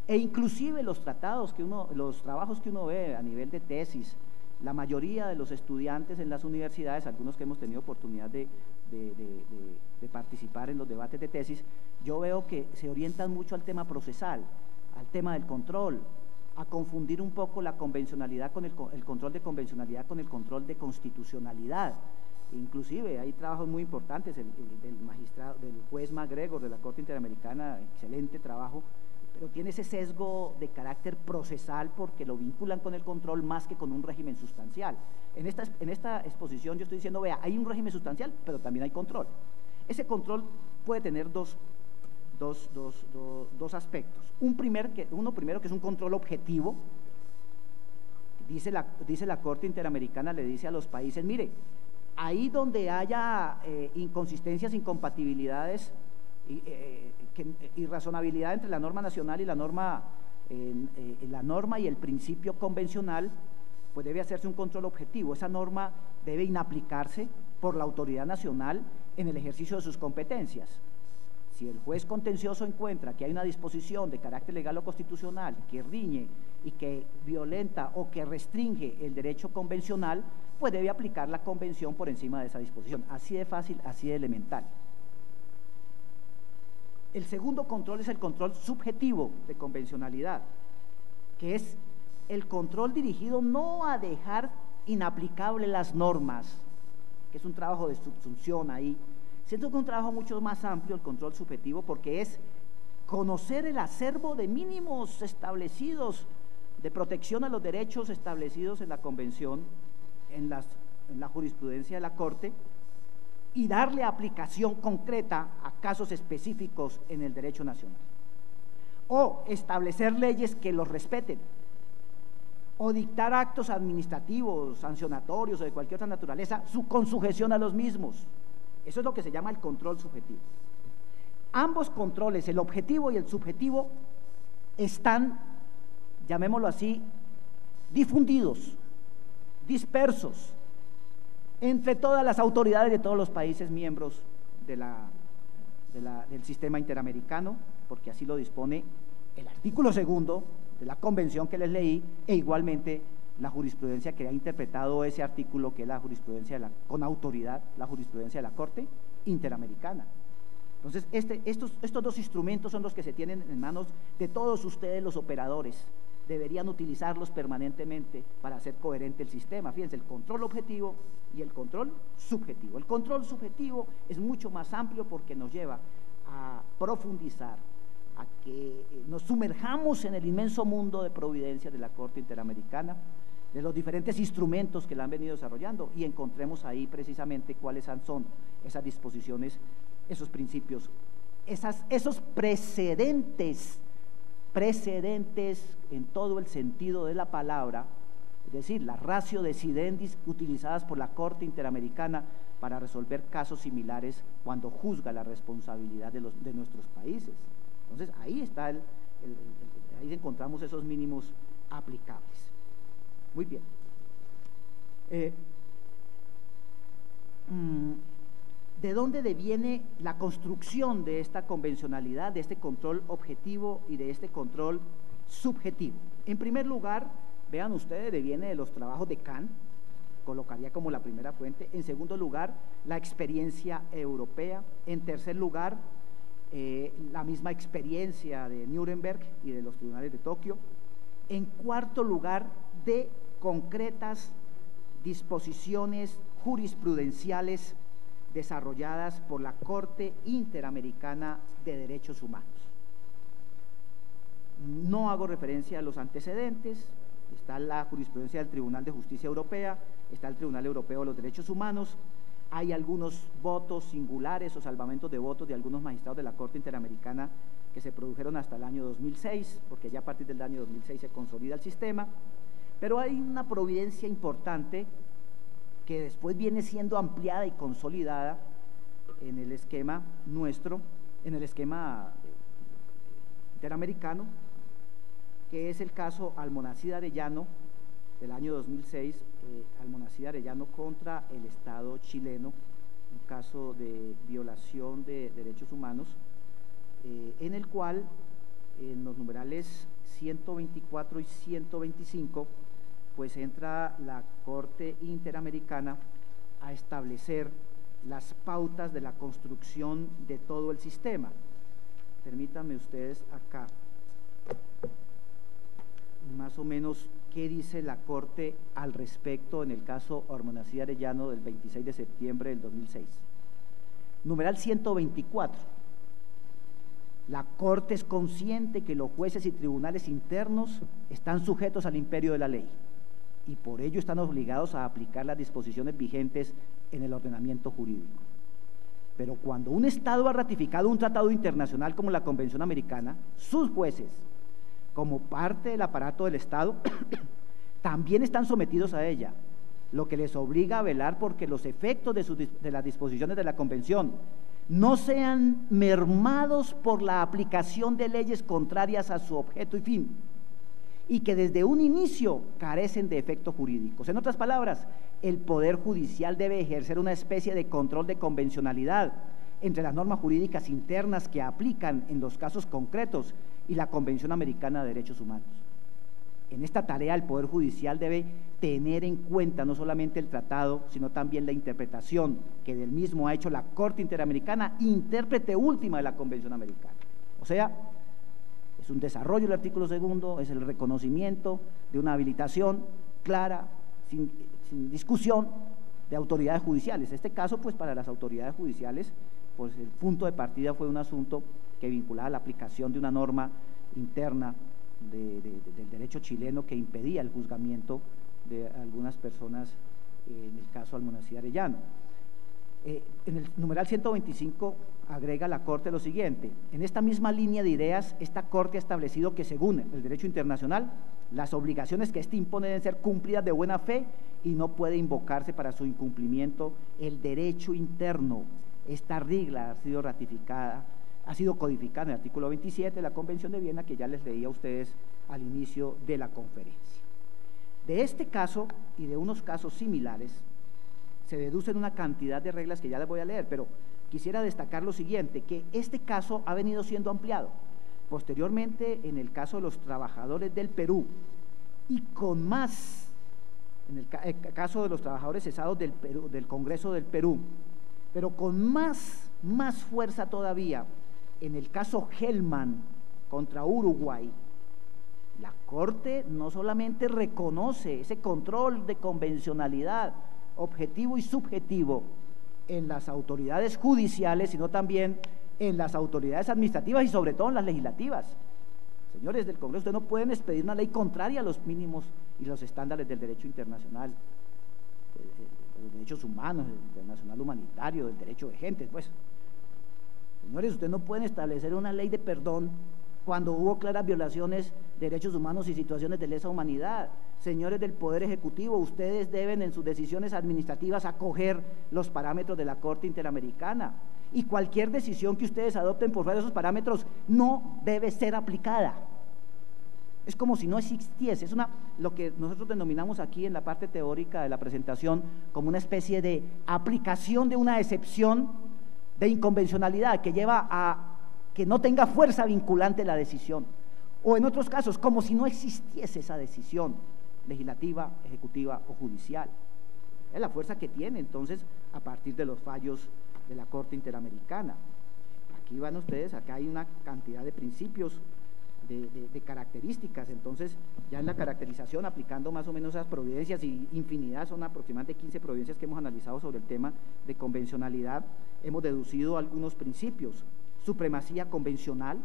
e inclusive los trabajos que uno ve a nivel de tesis. La mayoría de los estudiantes en las universidades, algunos que hemos tenido oportunidad de participar en los debates de tesis, yo veo que se orientan mucho al tema procesal, al tema del control, a confundir un poco la convencionalidad con el control de convencionalidad con el control de constitucionalidad. Inclusive hay trabajos muy importantes del juez MacGregor de la Corte Interamericana, excelente trabajo, pero tiene ese sesgo de carácter procesal porque lo vinculan con el control más que con un régimen sustancial. En esta exposición yo estoy diciendo, vea, hay un régimen sustancial, pero también hay control. Ese control puede tener dos aspectos. Uno primero que es un control objetivo. Dice la Corte Interamericana, le dice a los países, mire, ahí donde haya inconsistencias, incompatibilidades, irrazonabilidad entre la norma nacional y la norma y el principio convencional, pues debe hacerse un control objetivo. Esa norma debe inaplicarse por la autoridad nacional en el ejercicio de sus competencias. Si el juez contencioso encuentra que hay una disposición de carácter legal o constitucional que riñe y que violenta o que restringe el derecho convencional, pues debe aplicar la convención por encima de esa disposición. Así de fácil, así de elemental. El segundo control es el control subjetivo de convencionalidad, que es el control dirigido no a dejar inaplicables las normas, que es un trabajo de subsunción ahí. Siento que es un trabajo mucho más amplio el control subjetivo, porque es conocer el acervo de mínimos establecidos de protección a los derechos establecidos en la Convención, en la jurisprudencia de la Corte, y darle aplicación concreta a casos específicos en el derecho nacional, o establecer leyes que los respeten, o dictar actos administrativos, sancionatorios o de cualquier otra naturaleza con sujeción a los mismos. Eso es lo que se llama el control subjetivo. Ambos controles, el objetivo y el subjetivo, están, llamémoslo así, difundidos, dispersos entre todas las autoridades de todos los países miembros del sistema interamericano, porque así lo dispone el artículo 2 de la convención que les leí, e igualmente la jurisprudencia que ha interpretado ese artículo, que es la jurisprudencia con autoridad, la jurisprudencia de la Corte Interamericana. Entonces, estos dos instrumentos son los que se tienen en manos de todos ustedes, los operadores. Deberían utilizarlos permanentemente para hacer coherente el sistema. Fíjense, el control objetivo y el control subjetivo. El control subjetivo es mucho más amplio porque nos lleva a profundizar, a que nos sumerjamos en el inmenso mundo de providencia de la Corte Interamericana, de los diferentes instrumentos que la han venido desarrollando, y encontremos ahí precisamente cuáles son esas disposiciones, esos principios, esos precedentes en todo el sentido de la palabra, es decir, la ratio decidendis utilizadas por la Corte Interamericana para resolver casos similares cuando juzga la responsabilidad de nuestros países. Entonces ahí ahí encontramos esos mínimos aplicables. Muy bien. ¿De dónde deviene la construcción de esta convencionalidad, de este control objetivo y de este control subjetivo? En primer lugar, vean ustedes, deviene de los trabajos de Kant, colocaría como la primera fuente. En segundo lugar, la experiencia europea. En tercer lugar, la misma experiencia de Nuremberg y de los tribunales de Tokio. En cuarto lugar, de concretas disposiciones jurisprudenciales desarrolladas por la Corte Interamericana de Derechos Humanos. No hago referencia a los antecedentes, está la jurisprudencia del Tribunal de Justicia Europea, está el Tribunal Europeo de los Derechos Humanos, hay algunos votos singulares o salvamentos de votos de algunos magistrados de la Corte Interamericana que se produjeron hasta el año 2006, porque ya a partir del año 2006 se consolida el sistema, pero hay una providencia importante que después viene siendo ampliada y consolidada en el esquema nuestro, en el esquema interamericano, que es el caso Almonacid Arellano del año 2006, Almonacid Arellano contra el Estado chileno, un caso de violación de derechos humanos, en el cual en los numerales 124 y 125 pues entra la Corte Interamericana a establecer las pautas de la construcción de todo el sistema. Permítanme ustedes acá más o menos qué dice la Corte al respecto en el caso Almonacid Arellano del 26 de septiembre del 2006. Numeral 124. La Corte es consciente que los jueces y tribunales internos están sujetos al imperio de la ley y por ello están obligados a aplicar las disposiciones vigentes en el ordenamiento jurídico. Pero cuando un Estado ha ratificado un tratado internacional como la Convención Americana, sus jueces, como parte del aparato del Estado, también están sometidos a ella, lo que les obliga a velar porque los efectos de las disposiciones de la Convención no sean mermados por la aplicación de leyes contrarias a su objeto y fin, y que desde un inicio carecen de efectos jurídicos. En otras palabras, el Poder Judicial debe ejercer una especie de control de convencionalidad entre las normas jurídicas internas que aplican en los casos concretos y la Convención Americana de Derechos Humanos. En esta tarea el Poder Judicial debe tener en cuenta no solamente el tratado, sino también la interpretación que del mismo ha hecho la Corte Interamericana, intérprete última de la Convención Americana. O sea, es un desarrollo del artículo segundo, es el reconocimiento de una habilitación clara, sin discusión, de autoridades judiciales. En este caso, pues para las autoridades judiciales, pues el punto de partida fue un asunto que vinculaba la aplicación de una norma interna del derecho chileno que impedía el juzgamiento de algunas personas, en el caso Almonacid Arellano. En el numeral 125 agrega la Corte lo siguiente: en esta misma línea de ideas, esta Corte ha establecido que según el derecho internacional, las obligaciones que éste impone deben ser cumplidas de buena fe y no puede invocarse para su incumplimiento el derecho interno. Esta regla ha sido ratificada, ha sido codificada en el artículo 27 de la Convención de Viena, que ya les leí a ustedes al inicio de la conferencia. De este caso y de unos casos similares se deducen una cantidad de reglas que ya les voy a leer, pero quisiera destacar lo siguiente, que este caso ha venido siendo ampliado. Posteriormente, en el caso de los trabajadores del Perú, y con más, en el caso de los trabajadores cesados del Perú, del Congreso del Perú, pero con más fuerza todavía, en el caso Hellman contra Uruguay, la Corte no solamente reconoce ese control de convencionalidad objetivo y subjetivo en las autoridades judiciales, sino también en las autoridades administrativas y sobre todo en las legislativas. Señores del Congreso, ustedes no pueden expedir una ley contraria a los mínimos y los estándares del derecho internacional, de los derechos humanos, del internacional humanitario, del derecho de gentes, pues. Señores, ustedes no pueden establecer una ley de perdón cuando hubo claras violaciones de derechos humanos y situaciones de lesa humanidad. Señores del Poder Ejecutivo, ustedes deben en sus decisiones administrativas acoger los parámetros de la Corte Interamericana, y cualquier decisión que ustedes adopten por fuera de esos parámetros no debe ser aplicada. Es como si no existiese, es lo que nosotros denominamos aquí en la parte teórica de la presentación como una especie de aplicación de una excepción de inconvencionalidad que lleva a que no tenga fuerza vinculante la decisión, o en otros casos, como si no existiese esa decisión legislativa, ejecutiva o judicial. Es la fuerza que tiene entonces a partir de los fallos de la Corte Interamericana. Aquí van ustedes, acá hay una cantidad de principios, de características. Entonces ya en la caracterización, aplicando más o menos esas providencias, y infinidad, son aproximadamente 15 providencias que hemos analizado sobre el tema de convencionalidad, hemos deducido algunos principios: supremacía convencional,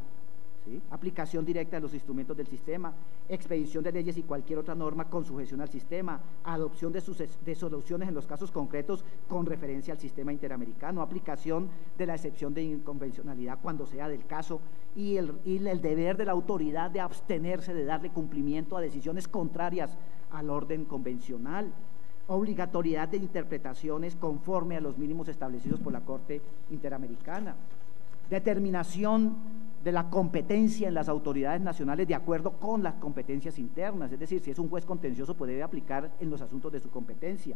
¿sí? Aplicación directa de los instrumentos del sistema, expedición de leyes y cualquier otra norma con sujeción al sistema, adopción de soluciones en los casos concretos con referencia al sistema interamericano, aplicación de la excepción de inconvencionalidad cuando sea del caso, y el deber de la autoridad de abstenerse de darle cumplimiento a decisiones contrarias al orden convencional, obligatoriedad de interpretaciones conforme a los mínimos establecidos por la Corte Interamericana, determinación de la competencia en las autoridades nacionales de acuerdo con las competencias internas, es decir, si es un juez contencioso pues debe aplicar en los asuntos de su competencia.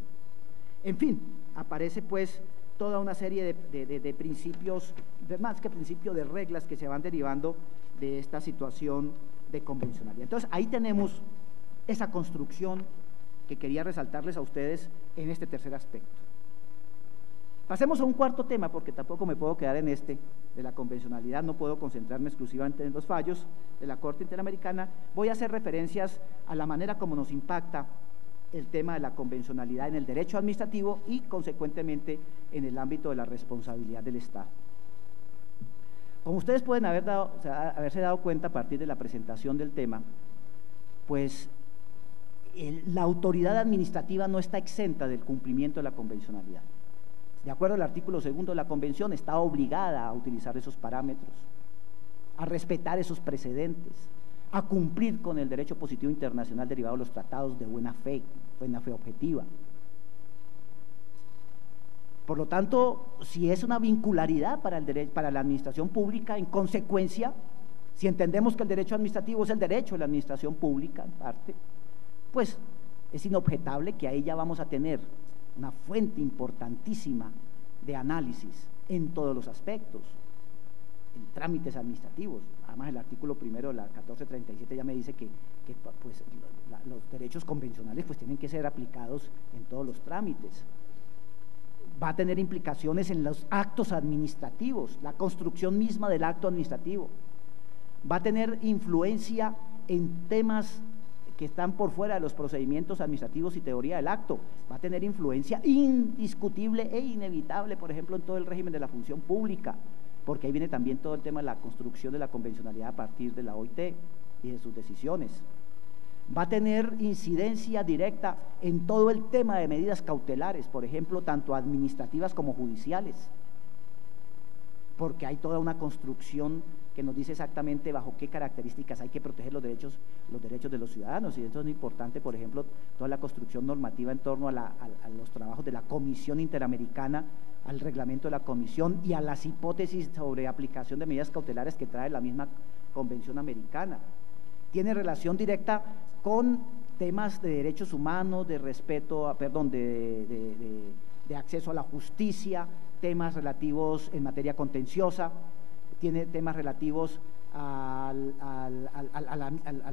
En fin, aparece pues toda una serie de principios, más que principios, de reglas que se van derivando de esta situación de convencionalidad. Entonces ahí tenemos esa construcción que quería resaltarles a ustedes en este tercer aspecto. Pasemos a un cuarto tema, porque tampoco me puedo quedar en este de la convencionalidad, no puedo concentrarme exclusivamente en los fallos de la Corte Interamericana. Voy a hacer referencias a la manera como nos impacta el tema de la convencionalidad en el derecho administrativo y consecuentemente en el ámbito de la responsabilidad del Estado. Como ustedes pueden haberse dado cuenta a partir de la presentación del tema, pues la autoridad administrativa no está exenta del cumplimiento de la convencionalidad. De acuerdo al artículo 2 de la Convención, está obligada a utilizar esos parámetros, a respetar esos precedentes, a cumplir con el derecho positivo internacional derivado de los tratados de buena fe objetiva. Por lo tanto, si es una vincularidad para la administración pública, en consecuencia, si entendemos que el derecho administrativo es el derecho de la administración pública, en parte, pues es inobjetable que ahí ya vamos a tener una fuente importantísima de análisis en todos los aspectos, en trámites administrativos. Además, el artículo 1 de la 1437 ya me dice que pues, los derechos convencionales pues tienen que ser aplicados en todos los trámites. Va a tener implicaciones en los actos administrativos, la construcción misma del acto administrativo. Va a tener influencia en temas que están por fuera de los procedimientos administrativos y teoría del acto. Va a tener influencia indiscutible e inevitable, por ejemplo, en todo el régimen de la función pública, porque ahí viene también todo el tema de la construcción de la convencionalidad a partir de la OIT y de sus decisiones. Va a tener incidencia directa en todo el tema de medidas cautelares, por ejemplo, tanto administrativas como judiciales, porque hay toda una construcción que nos dice exactamente bajo qué características hay que proteger los derechos de los ciudadanos, y esto es importante, por ejemplo, toda la construcción normativa en torno a los trabajos de la Comisión Interamericana, al reglamento de la Comisión y a las hipótesis sobre aplicación de medidas cautelares que trae la misma Convención Americana. Tiene relación directa con temas de derechos humanos, de respeto, de acceso a la justicia, temas relativos en materia contenciosa, tiene temas relativos al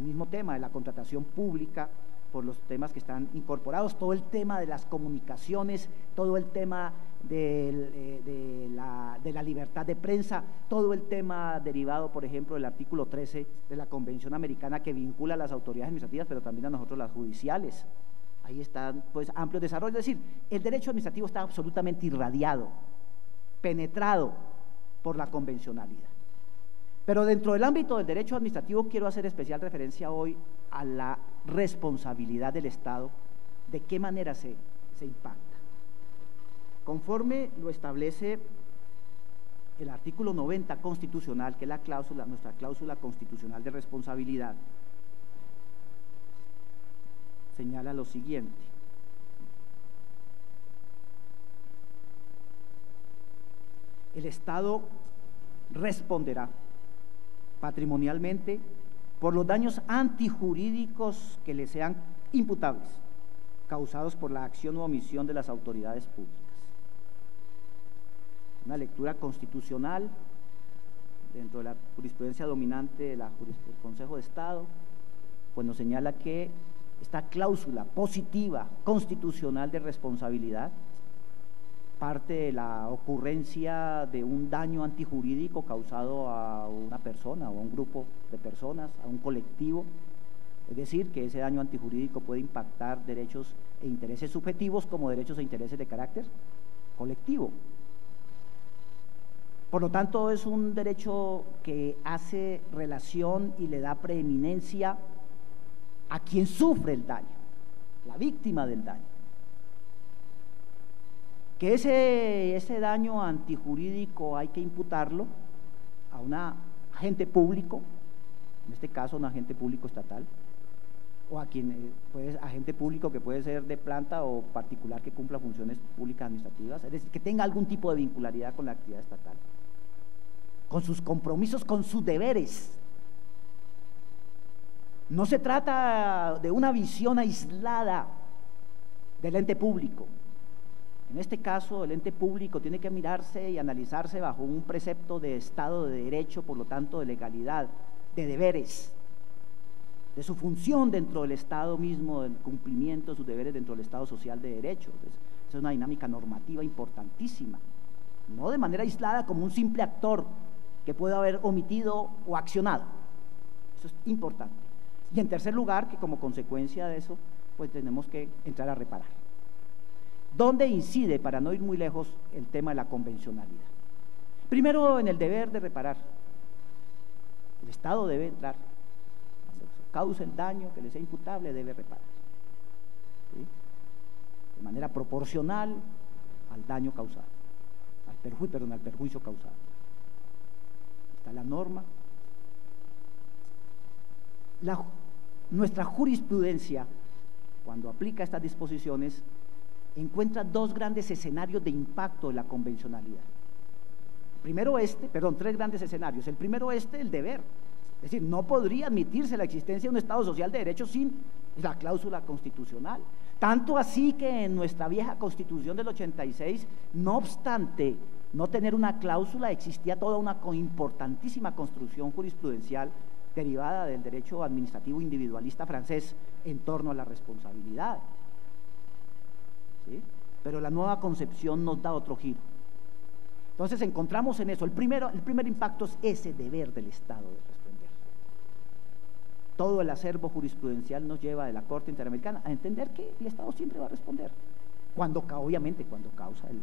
mismo tema de la contratación pública por los temas que están incorporados, todo el tema de las comunicaciones, todo el tema de la libertad de prensa, todo el tema derivado, por ejemplo, del artículo 13 de la Convención Americana que vincula a las autoridades administrativas, pero también a nosotros las judiciales. Ahí están pues amplios desarrollos, es decir, el derecho administrativo está absolutamente irradiado, penetrado por la convencionalidad. Pero dentro del ámbito del derecho administrativo quiero hacer especial referencia hoy a la responsabilidad del Estado, de qué manera se impacta. Conforme lo establece el artículo 90 constitucional, que es nuestra cláusula constitucional de responsabilidad, señala lo siguiente: el Estado responderá patrimonialmente por los daños antijurídicos que le sean imputables, causados por la acción u omisión de las autoridades públicas. Una lectura constitucional dentro de la jurisprudencia dominante del Consejo de Estado, pues nos señala que esta cláusula positiva constitucional de responsabilidad parte de la ocurrencia de un daño antijurídico causado a una persona o a un grupo de personas, a un colectivo, es decir, que ese daño antijurídico puede impactar derechos e intereses subjetivos como derechos e intereses de carácter colectivo. Por lo tanto, es un derecho que hace relación y le da preeminencia a quien sufre el daño, la víctima del daño. Que ese daño antijurídico hay que imputarlo a un agente público, en este caso un agente público estatal, o a quien agente público que puede ser de planta o particular que cumpla funciones públicas administrativas, es decir, que tenga algún tipo de vincularidad con la actividad estatal, con sus compromisos, con sus deberes. No se trata de una visión aislada del ente público. En este caso, el ente público tiene que mirarse y analizarse bajo un precepto de Estado de Derecho, por lo tanto de legalidad, de deberes, de su función dentro del Estado mismo, del cumplimiento de sus deberes dentro del Estado social de Derecho. Esa es una dinámica normativa importantísima, no de manera aislada como un simple actor que pueda haber omitido o accionado. Eso es importante. Y en tercer lugar, que como consecuencia de eso, pues tenemos que entrar a reparar. ¿Dónde incide, para no ir muy lejos, el tema de la convencionalidad? Primero, en el deber de reparar. El Estado debe entrar, causa el daño que le sea imputable, debe reparar, ¿sí? De manera proporcional al daño causado, al perjuicio causado. Está la norma. Nuestra jurisprudencia, cuando aplica estas disposiciones, encuentra dos grandes escenarios de impacto de la convencionalidad. Tres grandes escenarios. El primero, el deber. Es decir, no podría admitirse la existencia de un Estado social de derecho sin la cláusula constitucional. Tanto así que en nuestra vieja Constitución del 86, no obstante no tener una cláusula, existía toda una importantísima construcción jurisprudencial derivada del derecho administrativo individualista francés en torno a la responsabilidad. ¿Sí? Pero la nueva concepción nos da otro giro. Entonces encontramos en eso, el primer impacto es ese deber del Estado de responder. Todo el acervo jurisprudencial nos lleva de la Corte Interamericana a entender que el Estado siempre va a responder, obviamente cuando causa el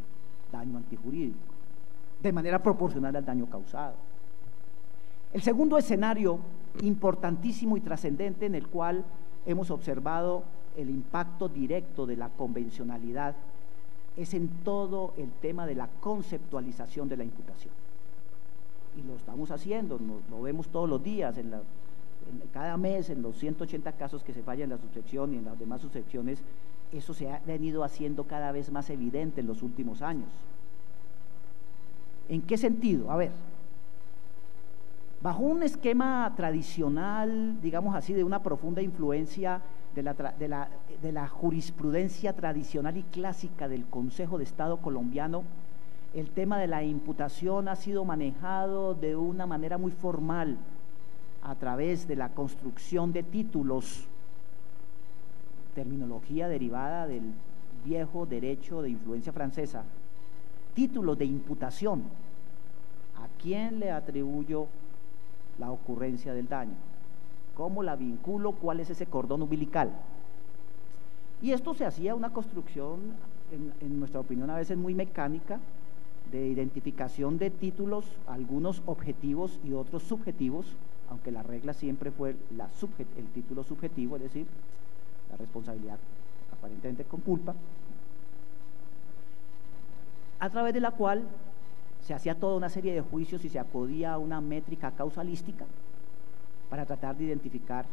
daño antijurídico, de manera proporcional al daño causado. El segundo escenario importantísimo y trascendente en el cual hemos observado el impacto directo de la convencionalidad es en todo el tema de la conceptualización de la imputación. Y lo estamos haciendo, lo vemos todos los días, cada mes, en los 180 casos que se falla en la subsección y en las demás subsecciones. Eso se ha venido haciendo cada vez más evidente en los últimos años. ¿En qué sentido? A ver, bajo un esquema tradicional, digamos así, de una profunda influencia de la jurisprudencia tradicional y clásica del Consejo de Estado colombiano, el tema de la imputación ha sido manejado de una manera muy formal a través de la construcción de títulos, terminología derivada del viejo derecho de influencia francesa, títulos de imputación. ¿A quién le atribuyo la ocurrencia del daño? ¿Cómo la vinculo? ¿Cuál es ese cordón umbilical? Y esto se hacía una construcción, en nuestra opinión a veces muy mecánica, de identificación de títulos, algunos objetivos y otros subjetivos, aunque la regla siempre fue el título subjetivo, es decir, la responsabilidad aparentemente con culpa, a través de la cual se hacía toda una serie de juicios y se acudía a una métrica causalística para tratar de identificar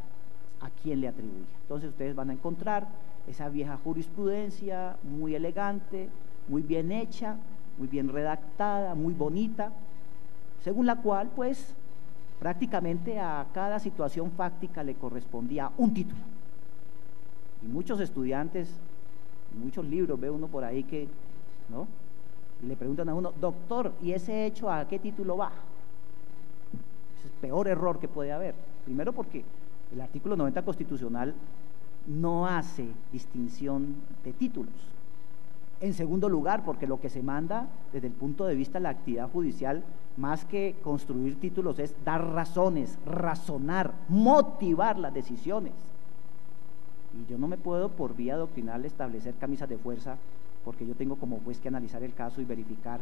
a quién le atribuye. Entonces ustedes van a encontrar esa vieja jurisprudencia muy elegante, muy bien hecha, muy bien redactada, muy bonita, según la cual pues prácticamente a cada situación fáctica le correspondía un título. Y muchos estudiantes, muchos libros, ve uno por ahí que, ¿no?, y le preguntan a uno: doctor, ¿y ese hecho a qué título va? Ese es el peor error que puede haber. Primero porque el artículo 90 constitucional no hace distinción de títulos. En segundo lugar, porque lo que se manda desde el punto de vista de la actividad judicial, más que construir títulos, es dar razones, razonar, motivar las decisiones. Y yo no me puedo por vía doctrinal establecer camisas de fuerza, porque yo tengo como juez que analizar el caso y verificar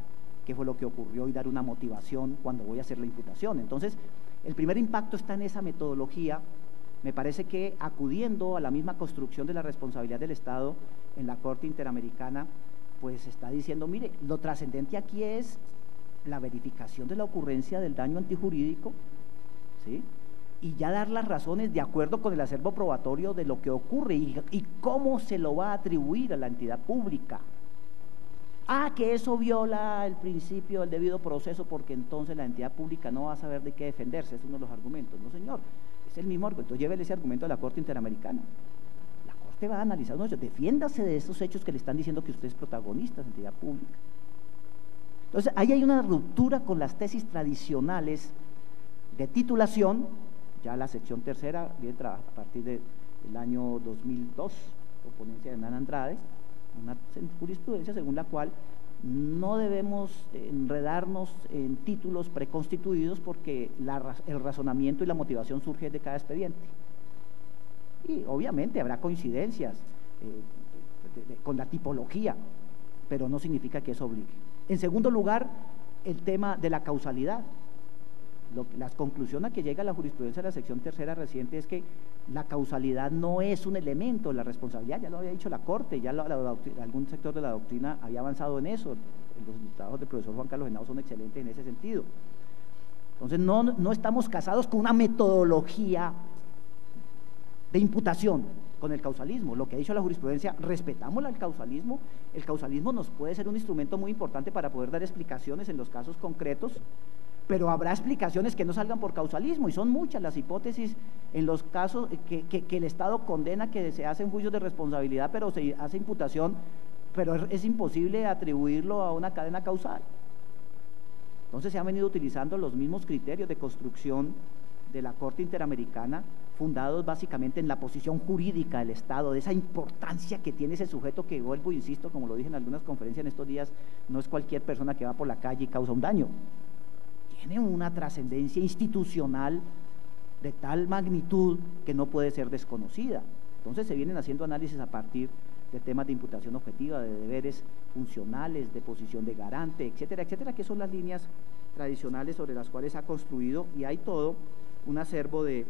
qué fue lo que ocurrió y dar una motivación cuando voy a hacer la imputación. Entonces, el primer impacto está en esa metodología. Me parece que acudiendo a la misma construcción de la responsabilidad del Estado en la Corte Interamericana, pues está diciendo, mire, lo trascendente aquí es la verificación de la ocurrencia del daño antijurídico, ¿sí? Y ya dar las razones de acuerdo con el acervo probatorio de lo que ocurre y cómo se lo va a atribuir a la entidad pública. Que eso viola el principio del debido proceso porque entonces la entidad pública no va a saber de qué defenderse, es uno de los argumentos. No, señor, es el mismo argumento, llévele ese argumento a la Corte Interamericana. La Corte va a analizar unos hechos, defiéndase de esos hechos que le están diciendo que usted es protagonista de entidad pública. Entonces, ahí hay una ruptura con las tesis tradicionales de titulación. Ya la sección tercera viene a partir del año 2002, por ponencia de Hernán Andrade, una jurisprudencia según la cual no debemos enredarnos en títulos preconstituidos porque el razonamiento y la motivación surge de cada expediente. Y obviamente habrá coincidencias con la tipología, pero no significa que eso obligue. En segundo lugar, el tema de la causalidad. Las conclusiones a que llega la jurisprudencia de la sección tercera reciente es que la causalidad no es un elemento de la responsabilidad, ya lo había dicho la Corte, ya algún sector de la doctrina había avanzado en eso. Los dictados del profesor Juan Carlos Henao son excelentes en ese sentido. Entonces no estamos casados con una metodología de imputación con el causalismo. Lo que ha dicho la jurisprudencia, respetamos el causalismo nos puede ser un instrumento muy importante para poder dar explicaciones en los casos concretos, pero habrá explicaciones que no salgan por causalismo, y son muchas las hipótesis en los casos que el Estado condena que se hacen juicios de responsabilidad, pero se hace imputación, pero es imposible atribuirlo a una cadena causal. Entonces se han venido utilizando los mismos criterios de construcción de la Corte Interamericana, fundados básicamente en la posición jurídica del Estado, de esa importancia que tiene ese sujeto que, vuelvo e insisto, como lo dije en algunas conferencias en estos días, no es cualquier persona que va por la calle y causa un daño. Tiene una trascendencia institucional de tal magnitud que no puede ser desconocida. Entonces se vienen haciendo análisis a partir de temas de imputación objetiva, de deberes funcionales, de posición de garante, etcétera, etcétera, que son las líneas tradicionales sobre las cuales ha construido, y hay todo un acervo de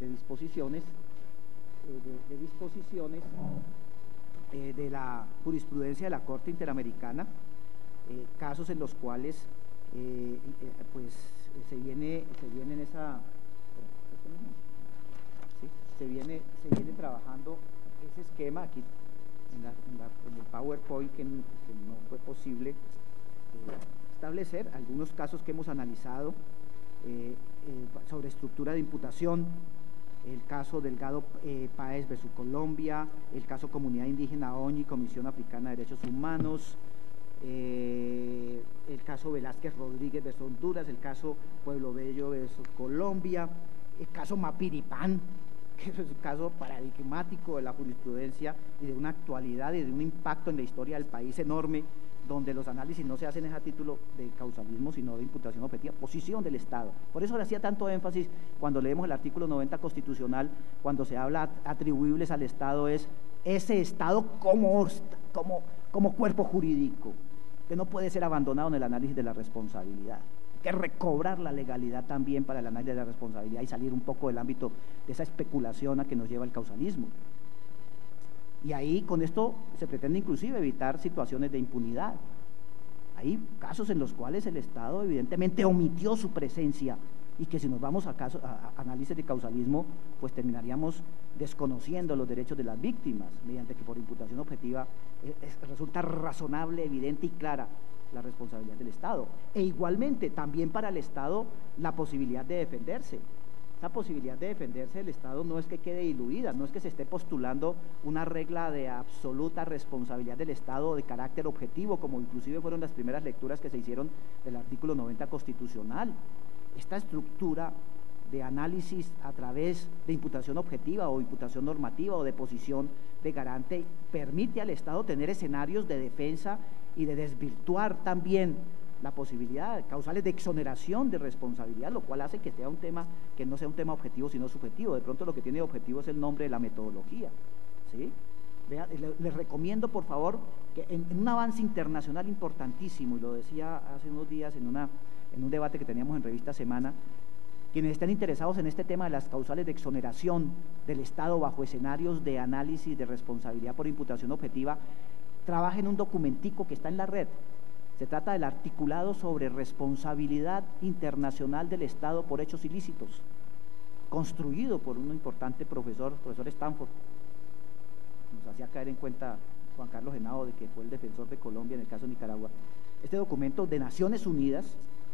disposiciones de la jurisprudencia de la Corte Interamericana, casos en los cuales pues se viene trabajando ese esquema aquí en el PowerPoint que no fue posible establecer algunos casos que hemos analizado sobre estructura de imputación, el caso Delgado Páez versus Colombia, el caso Comunidad Indígena ONI, Comisión Africana de Derechos Humanos, el caso Velázquez Rodríguez versus Honduras, el caso Pueblo Bello versus Colombia, el caso Mapiripán, que es un caso paradigmático de la jurisprudencia y de una actualidad y de un impacto en la historia del país enorme, donde los análisis no se hacen a título de causalismo, sino de imputación objetiva, posición del Estado. Por eso le hacía tanto énfasis cuando leemos el artículo 90 constitucional, cuando se habla atribuibles al Estado, es ese Estado como cuerpo jurídico, que no puede ser abandonado en el análisis de la responsabilidad, que recobrar la legalidad también para el análisis de la responsabilidad y salir un poco del ámbito de esa especulación a que nos lleva el causalismo. Y ahí con esto se pretende inclusive evitar situaciones de impunidad. Hay casos en los cuales el Estado evidentemente omitió su presencia y que si nos vamos a análisis de causalismo, pues terminaríamos desconociendo los derechos de las víctimas, mediante que por imputación objetiva resulta razonable, evidente y clara la responsabilidad del Estado. E igualmente también para el Estado la posibilidad de defenderse. Esa posibilidad de defenderse del Estado no es que quede diluida, no es que se esté postulando una regla de absoluta responsabilidad del Estado de carácter objetivo, como inclusive fueron las primeras lecturas que se hicieron del artículo 90 constitucional. Esta estructura de análisis a través de imputación objetiva o imputación normativa o de posición de garante permite al Estado tener escenarios de defensa y de desvirtuar también la posibilidad de causales de exoneración de responsabilidad, lo cual hace que sea un tema que no sea un tema objetivo sino subjetivo. De pronto lo que tiene objetivo es el nombre de la metodología, ¿sí? Les recomiendo, por favor, que en un avance internacional importantísimo, y lo decía hace unos días en un debate que teníamos en Revista Semana, quienes estén interesados en este tema de las causales de exoneración del Estado bajo escenarios de análisis de responsabilidad por imputación objetiva, trabajen en un documentico que está en la red. Se trata del articulado sobre responsabilidad internacional del Estado por hechos ilícitos, construido por un importante profesor Stanford. Nos hacía caer en cuenta Juan Carlos Henao, de que fue el defensor de Colombia en el caso de Nicaragua. Este documento de Naciones Unidas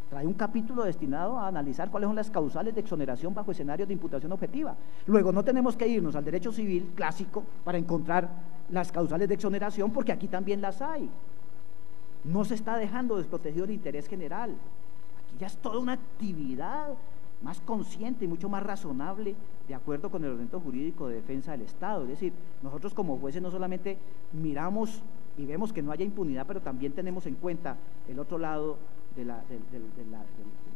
trae un capítulo destinado a analizar cuáles son las causales de exoneración bajo escenarios de imputación objetiva. Luego no tenemos que irnos al derecho civil clásico para encontrar las causales de exoneración, porque aquí también las hay. No se está dejando desprotegido el interés general. Aquí ya es toda una actividad más consciente y mucho más razonable, de acuerdo con el ordenamiento jurídico de defensa del Estado. Es decir, nosotros como jueces no solamente miramos y vemos que no haya impunidad, pero también tenemos en cuenta el otro lado del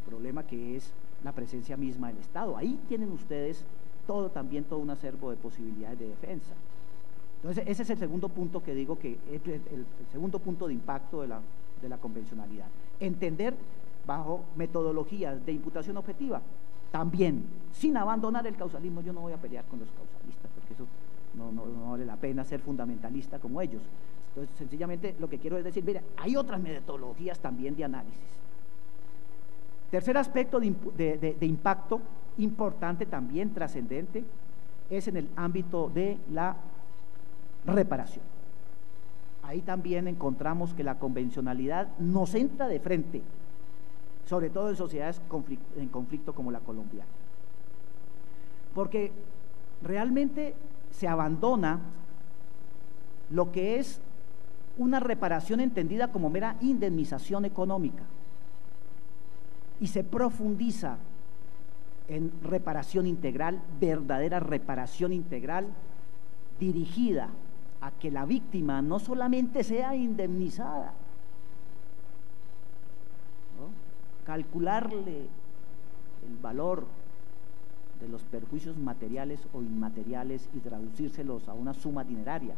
problema, que es la presencia misma del Estado. Ahí tienen ustedes todo un acervo de posibilidades de defensa. Entonces, ese es el segundo punto que digo, que es el segundo punto de impacto de la convencionalidad. Entender bajo metodologías de imputación objetiva, también sin abandonar el causalismo. Yo no voy a pelear con los causalistas, porque eso no vale la pena ser fundamentalista como ellos. Entonces, sencillamente lo que quiero es decir, mira, hay otras metodologías también de análisis. Tercer aspecto de impacto importante, también trascendente, es en el ámbito de la reparación. Ahí también encontramos que la convencionalidad nos entra de frente, sobre todo en sociedades en conflicto como la colombiana, porque realmente se abandona lo que es una reparación entendida como mera indemnización económica y se profundiza en reparación integral, verdadera reparación integral, dirigida a que la víctima no solamente sea indemnizada, ¿no? Calcularle el valor de los perjuicios materiales o inmateriales y traducírselos a una suma dineraria.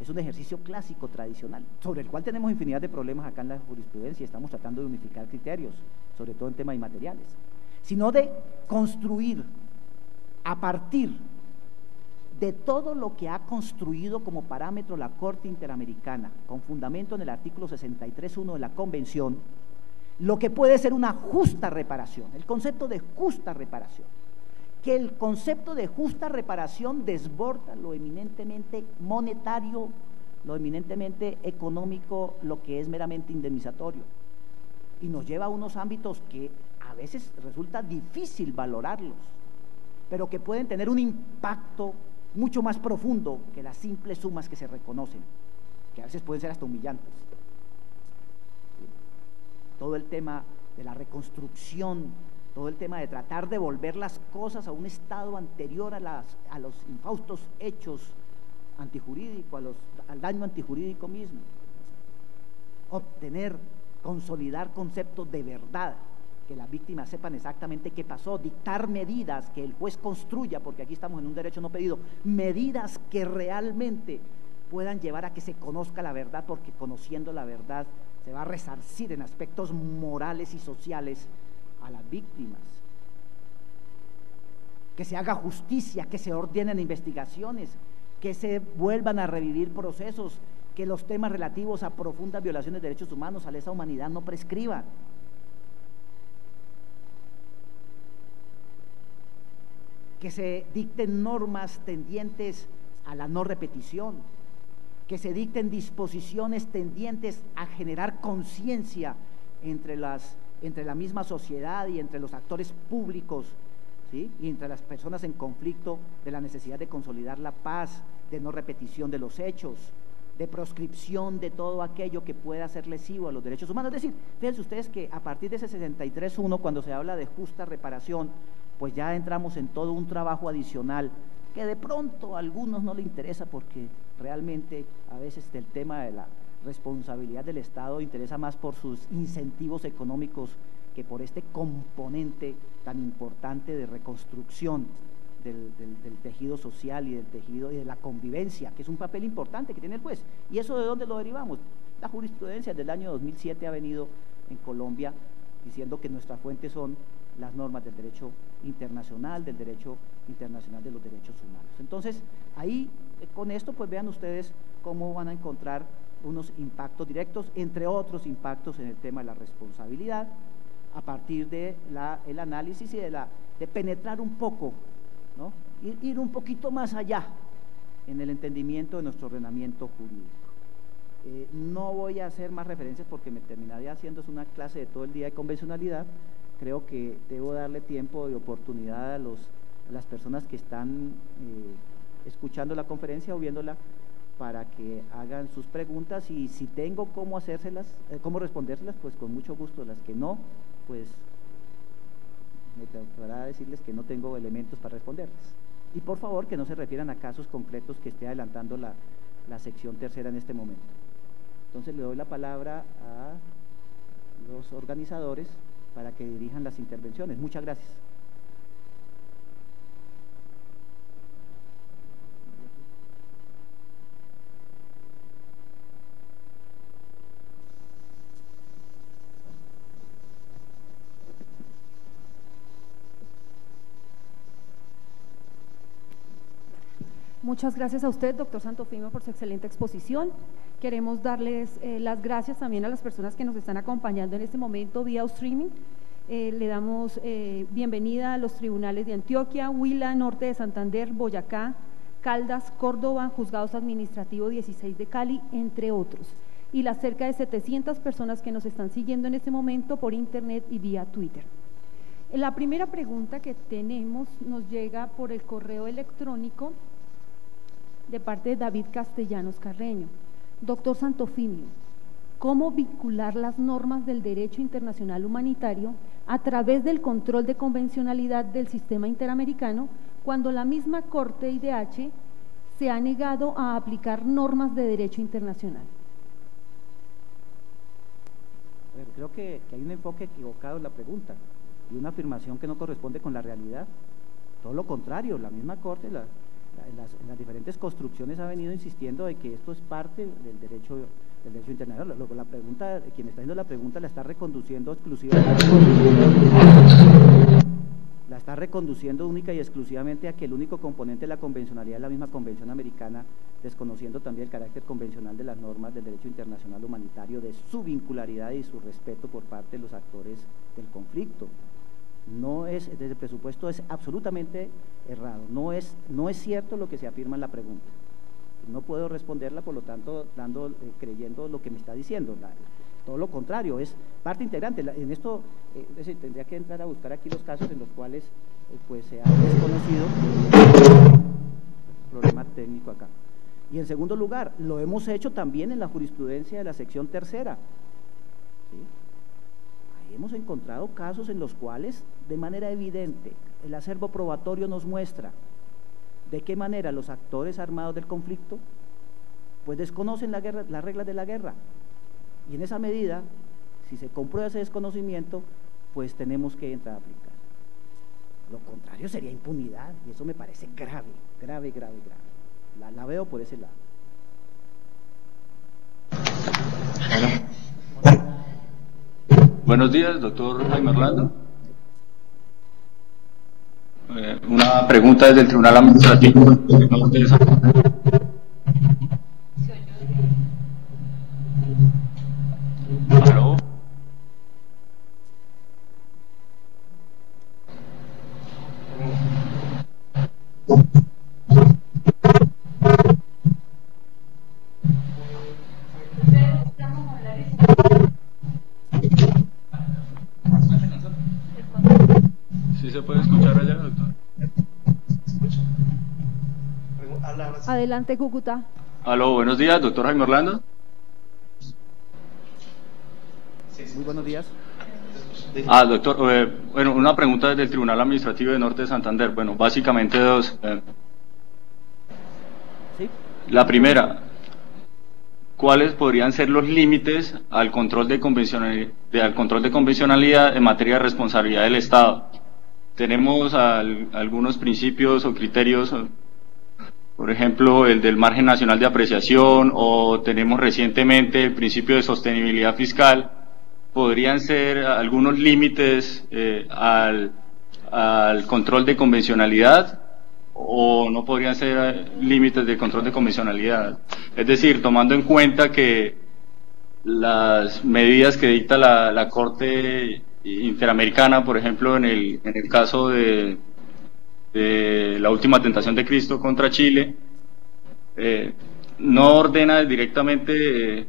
Es un ejercicio clásico, tradicional, sobre el cual tenemos infinidad de problemas acá en la jurisprudencia. Estamos tratando de unificar criterios, sobre todo en temas inmateriales, sino de construir a partir de todo lo que ha construido como parámetro la Corte Interamericana, con fundamento en el artículo 63.1 de la Convención, lo que puede ser una justa reparación, el concepto de justa reparación. Que el concepto de justa reparación desborda lo eminentemente monetario, lo eminentemente económico, lo que es meramente indemnizatorio, y nos lleva a unos ámbitos que a veces resulta difícil valorarlos, pero que pueden tener un impacto mucho más profundo que las simples sumas que se reconocen, que a veces pueden ser hasta humillantes. Todo el tema de la reconstrucción, todo el tema de tratar de volver las cosas a un estado anterior a los infaustos hechos antijurídicos, al daño antijurídico mismo. Obtener, consolidar conceptos de verdad, que las víctimas sepan exactamente qué pasó, dictar medidas que el juez construya, porque aquí estamos en un derecho no pedido, medidas que realmente puedan llevar a que se conozca la verdad, porque conociendo la verdad se va a resarcir en aspectos morales y sociales a las víctimas, que se haga justicia, que se ordenen investigaciones, que se vuelvan a revivir procesos, que los temas relativos a profundas violaciones de derechos humanos, a lesa humanidad, no prescriban. Que se dicten normas tendientes a la no repetición, que se dicten disposiciones tendientes a generar conciencia entre la misma sociedad y entre los actores públicos, ¿sí? Y entre las personas en conflicto, de la necesidad de consolidar la paz, de no repetición de los hechos, de proscripción de todo aquello que pueda ser lesivo a los derechos humanos. Es decir, fíjense ustedes que a partir de ese 63.1, cuando se habla de justa reparación, pues ya entramos en todo un trabajo adicional que de pronto a algunos no le interesa, porque realmente a veces el tema de la responsabilidad del Estado interesa más por sus incentivos económicos que por este componente tan importante de reconstrucción del tejido social y del tejido y de la convivencia, que es un papel importante que tiene el juez. ¿Y eso de dónde lo derivamos? La jurisprudencia del año 2007 ha venido en Colombia diciendo que nuestras fuentes son las normas del derecho internacional, del derecho internacional de los derechos humanos. Entonces, ahí, con esto, pues vean ustedes cómo van a encontrar unos impactos directos, entre otros impactos en el tema de la responsabilidad, a partir de el análisis y de penetrar un poco, ¿no? Ir un poquito más allá en el entendimiento de nuestro ordenamiento jurídico. No voy a hacer más referencias porque me terminaría haciendo una clase de todo el día de convencionalidad. Creo que debo darle tiempo y oportunidad a las personas que están escuchando la conferencia o viéndola para que hagan sus preguntas, y si tengo cómo respondérselas, pues con mucho gusto. Las que no, pues me tocará decirles que no tengo elementos para responderles. Y por favor que no se refieran a casos concretos que esté adelantando la sección tercera en este momento. Entonces le doy la palabra a los organizadores para que dirijan las intervenciones. Muchas gracias. Muchas gracias a usted, doctor Santofimio, por su excelente exposición. Queremos darles las gracias también a las personas que nos están acompañando en este momento vía streaming. Le damos bienvenida a los tribunales de Antioquia, Huila, Norte de Santander, Boyacá, Caldas, Córdoba, Juzgados Administrativos 16 de Cali, entre otros. Y las cerca de 700 personas que nos están siguiendo en este momento por internet y vía Twitter. La primera pregunta que tenemos nos llega por el correo electrónico de parte de David Castellanos Carreño. Doctor Santofimio, ¿cómo vincular las normas del derecho internacional humanitario a través del control de convencionalidad del sistema interamericano cuando la misma Corte IDH se ha negado a aplicar normas de derecho internacional? Creo que hay un enfoque equivocado en la pregunta y una afirmación que no corresponde con la realidad. Todo lo contrario, la misma Corte, en las diferentes construcciones ha venido insistiendo de que esto es parte del derecho internacional. La pregunta, quien está haciendo la pregunta la está reconduciendo única y exclusivamente a que el único componente de la convencionalidad es la misma Convención Americana, desconociendo también el carácter convencional de las normas del derecho internacional humanitario, de su vincularidad y su respeto por parte de los actores del conflicto. No es, desde el presupuesto es absolutamente errado, no es cierto lo que se afirma en la pregunta. No puedo responderla, por lo tanto, creyendo lo que me está diciendo. Todo lo contrario, es parte integrante. En esto, tendría que entrar a buscar aquí los casos en los cuales pues se ha desconocido el problema técnico acá. Y en segundo lugar, lo hemos hecho también en la jurisprudencia de la sección tercera. ¿Sí? Ahí hemos encontrado casos en los cuales, de manera evidente, el acervo probatorio nos muestra de qué manera los actores armados del conflicto pues desconocen las reglas de la guerra, y en esa medida, si se comprueba ese desconocimiento, pues tenemos que entrar a aplicar. Lo contrario sería impunidad, y eso me parece grave. La veo por ese lado. Buenos días, doctor Jaime Orlando. Una pregunta desde el Tribunal Administrativo. ¿Aló? ¿Sí se puede escuchar allá, doctor? Adelante, Cúcuta. Aló, buenos días, doctor Jaime Orlando. Muy buenos días. Doctor, bueno, una pregunta desde el Tribunal Administrativo de Norte de Santander. Bueno, básicamente dos. ¿Sí? La primera, ¿cuáles podrían ser los límites al control de convencionalidad en materia de responsabilidad del Estado? tenemos algunos principios o criterios, por ejemplo, el del margen nacional de apreciación, o tenemos recientemente el principio de sostenibilidad fiscal. ¿Podrían ser algunos límites al control de convencionalidad, o no podrían ser límites de control de convencionalidad? Es decir, tomando en cuenta que las medidas que dicta la Corte Interamericana, por ejemplo, en el caso de la última tentación de Cristo contra Chile, no ordena directamente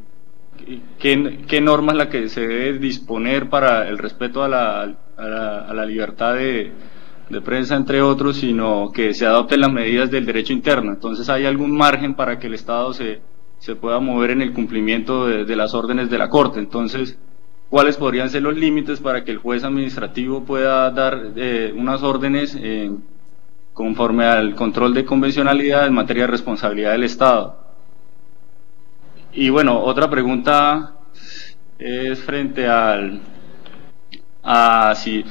qué norma es la que se debe disponer para el respeto a la libertad de prensa, entre otros, sino que se adopten las medidas del derecho interno. Entonces hay algún margen para que el Estado se pueda mover en el cumplimiento de las órdenes de la Corte. Entonces, ¿cuáles podrían ser los límites para que el juez administrativo pueda dar unas órdenes conforme al control de convencionalidad en materia de responsabilidad del Estado? Y bueno, otra pregunta es frente a si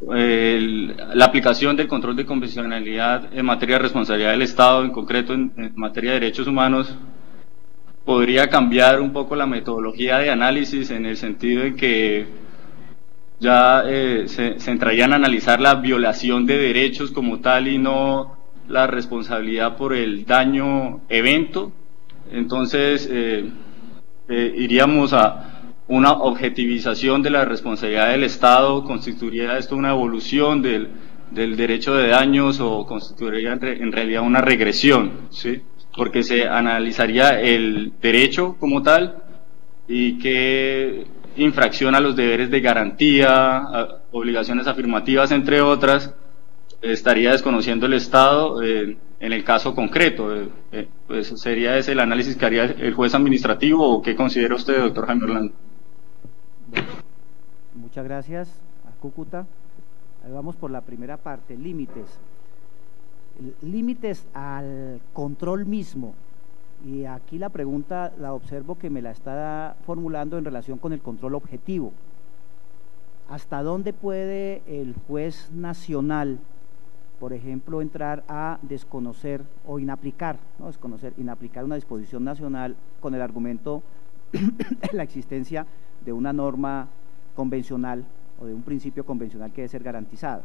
la aplicación del control de convencionalidad en materia de responsabilidad del Estado, en concreto en materia de derechos humanos, podría cambiar un poco la metodología de análisis, en el sentido de que ya se entrarían a analizar la violación de derechos como tal y no la responsabilidad por el daño evento. Entonces iríamos a una objetivización de la responsabilidad del Estado. ¿Constituiría esto una evolución del derecho de daños, o constituiría en realidad una regresión? ¿Sí? Porque se analizaría el derecho como tal y qué infracción a los deberes de garantía, obligaciones afirmativas, entre otras, estaría desconociendo el Estado en el caso concreto. Pues ¿sería ese el análisis que haría el juez administrativo, o qué considera usted, doctor Jaime Orlando? Bueno, muchas gracias a Cúcuta. Ahí vamos por la primera parte, límites. Límites al control mismo. Y aquí la pregunta la observo que me la está formulando en relación con el control objetivo. ¿Hasta dónde puede el juez nacional, por ejemplo, entrar a desconocer o inaplicar, no desconocer, inaplicar una disposición nacional con el argumento de la existencia de una norma convencional o de un principio convencional que debe ser garantizado?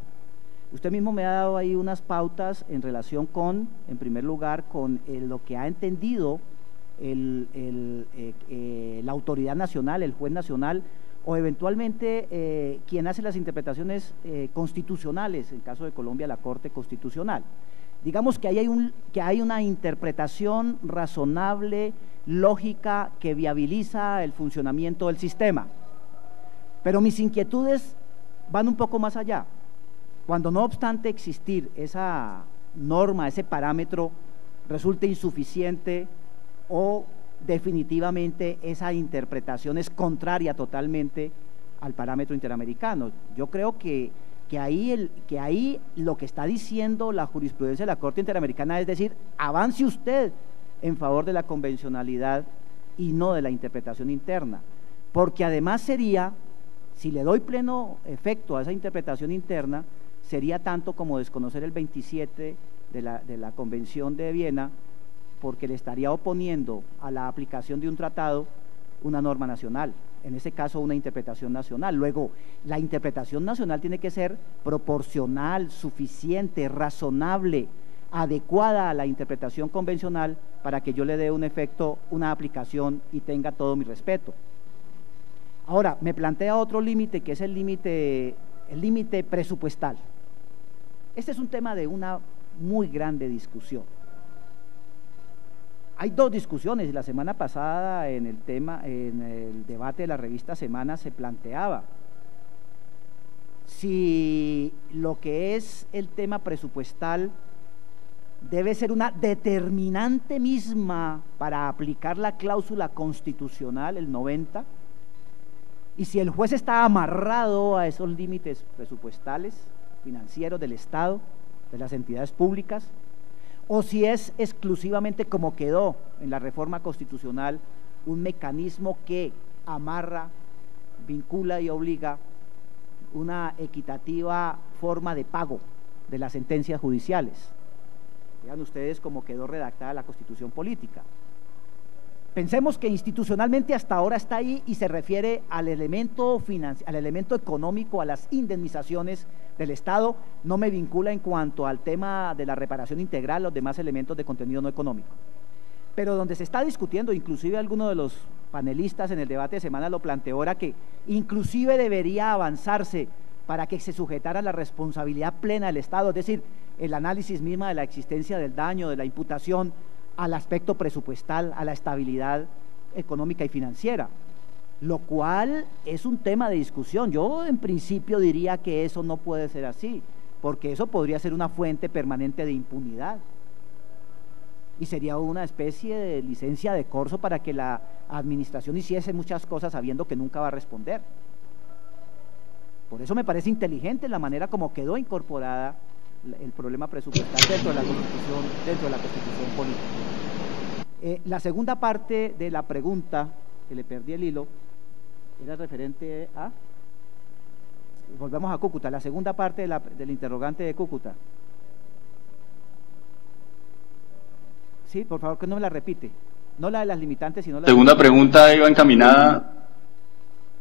Usted mismo me ha dado ahí unas pautas en relación con, en primer lugar, con lo que ha entendido la autoridad nacional, el juez nacional, o eventualmente quien hace las interpretaciones constitucionales, en el caso de Colombia, la Corte Constitucional. Digamos que hay una interpretación razonable, lógica, que viabiliza el funcionamiento del sistema. Pero mis inquietudes van un poco más allá. Cuando no obstante existir esa norma, ese parámetro, resulte insuficiente o definitivamente esa interpretación es contraria totalmente al parámetro interamericano. Yo creo que ahí lo que está diciendo la jurisprudencia de la Corte Interamericana es decir, avance usted en favor de la convencionalidad y no de la interpretación interna, porque además sería, si le doy pleno efecto a esa interpretación interna, sería tanto como desconocer el 27 de la Convención de Viena, porque le estaría oponiendo a la aplicación de un tratado una norma nacional, en ese caso una interpretación nacional. Luego, la interpretación nacional tiene que ser proporcional, suficiente, razonable, adecuada a la interpretación convencional para que yo le dé un efecto, una aplicación y tenga todo mi respeto. Ahora, me plantea otro límite, que es el límite presupuestal. Este es un tema de una muy grande discusión. Hay dos discusiones, y la semana pasada en el debate de la revista Semana se planteaba si lo que es el tema presupuestal debe ser una determinante misma para aplicar la cláusula constitucional, el 90, y si el juez está amarrado a esos límites presupuestales, financieros del Estado, de las entidades públicas, o si es exclusivamente, como quedó en la reforma constitucional, un mecanismo que amarra, vincula y obliga una equitativa forma de pago de las sentencias judiciales. Vean ustedes cómo quedó redactada la Constitución política. Pensemos que institucionalmente hasta ahora está ahí y se refiere al elemento económico, a las indemnizaciones del Estado, no me vincula en cuanto al tema de la reparación integral, los demás elementos de contenido no económico. Pero donde se está discutiendo, inclusive alguno de los panelistas en el debate de semana lo planteó, era que inclusive debería avanzarse para que se sujetara a la responsabilidad plena del Estado, es decir, el análisis misma de la existencia del daño, de la imputación, al aspecto presupuestal, a la estabilidad económica y financiera, lo cual es un tema de discusión. Yo en principio diría que eso no puede ser así, porque eso podría ser una fuente permanente de impunidad y sería una especie de licencia de corso para que la administración hiciese muchas cosas sabiendo que nunca va a responder. Por eso me parece inteligente la manera como quedó incorporada el problema presupuestal dentro de la Constitución política. La segunda parte de la pregunta, que le perdí el hilo, era referente a… Volvemos a Cúcuta, la segunda parte del interrogante de Cúcuta. Sí, por favor, que no me la repite. No la de las limitantes, sino la… Segunda pregunta iba encaminada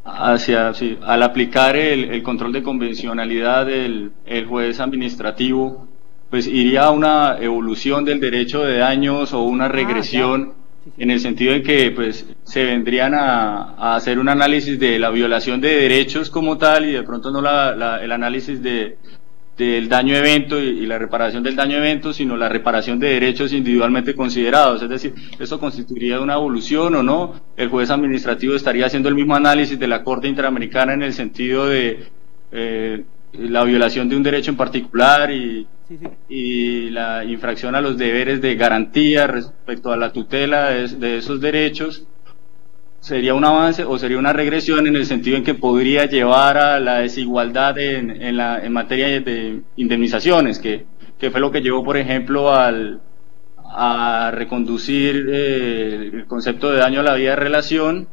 hacia, sí, al aplicar el control de convencionalidad del juez administrativo, pues iría a una evolución del derecho de daños o una regresión, sí, en el sentido de que pues se vendrían a hacer un análisis de la violación de derechos como tal y de pronto no el análisis del daño evento y la reparación del daño evento, sino la reparación de derechos individualmente considerados. Es decir, ¿eso constituiría una evolución o no? El juez administrativo estaría haciendo el mismo análisis de la Corte Interamericana en el sentido de la violación de un derecho en particular y la infracción a los deberes de garantía respecto a la tutela de esos derechos. ¿Sería un avance o sería una regresión en el sentido en que podría llevar a la desigualdad en materia de indemnizaciones, que fue lo que llevó, por ejemplo, a reconducir el concepto de daño a la vida de relación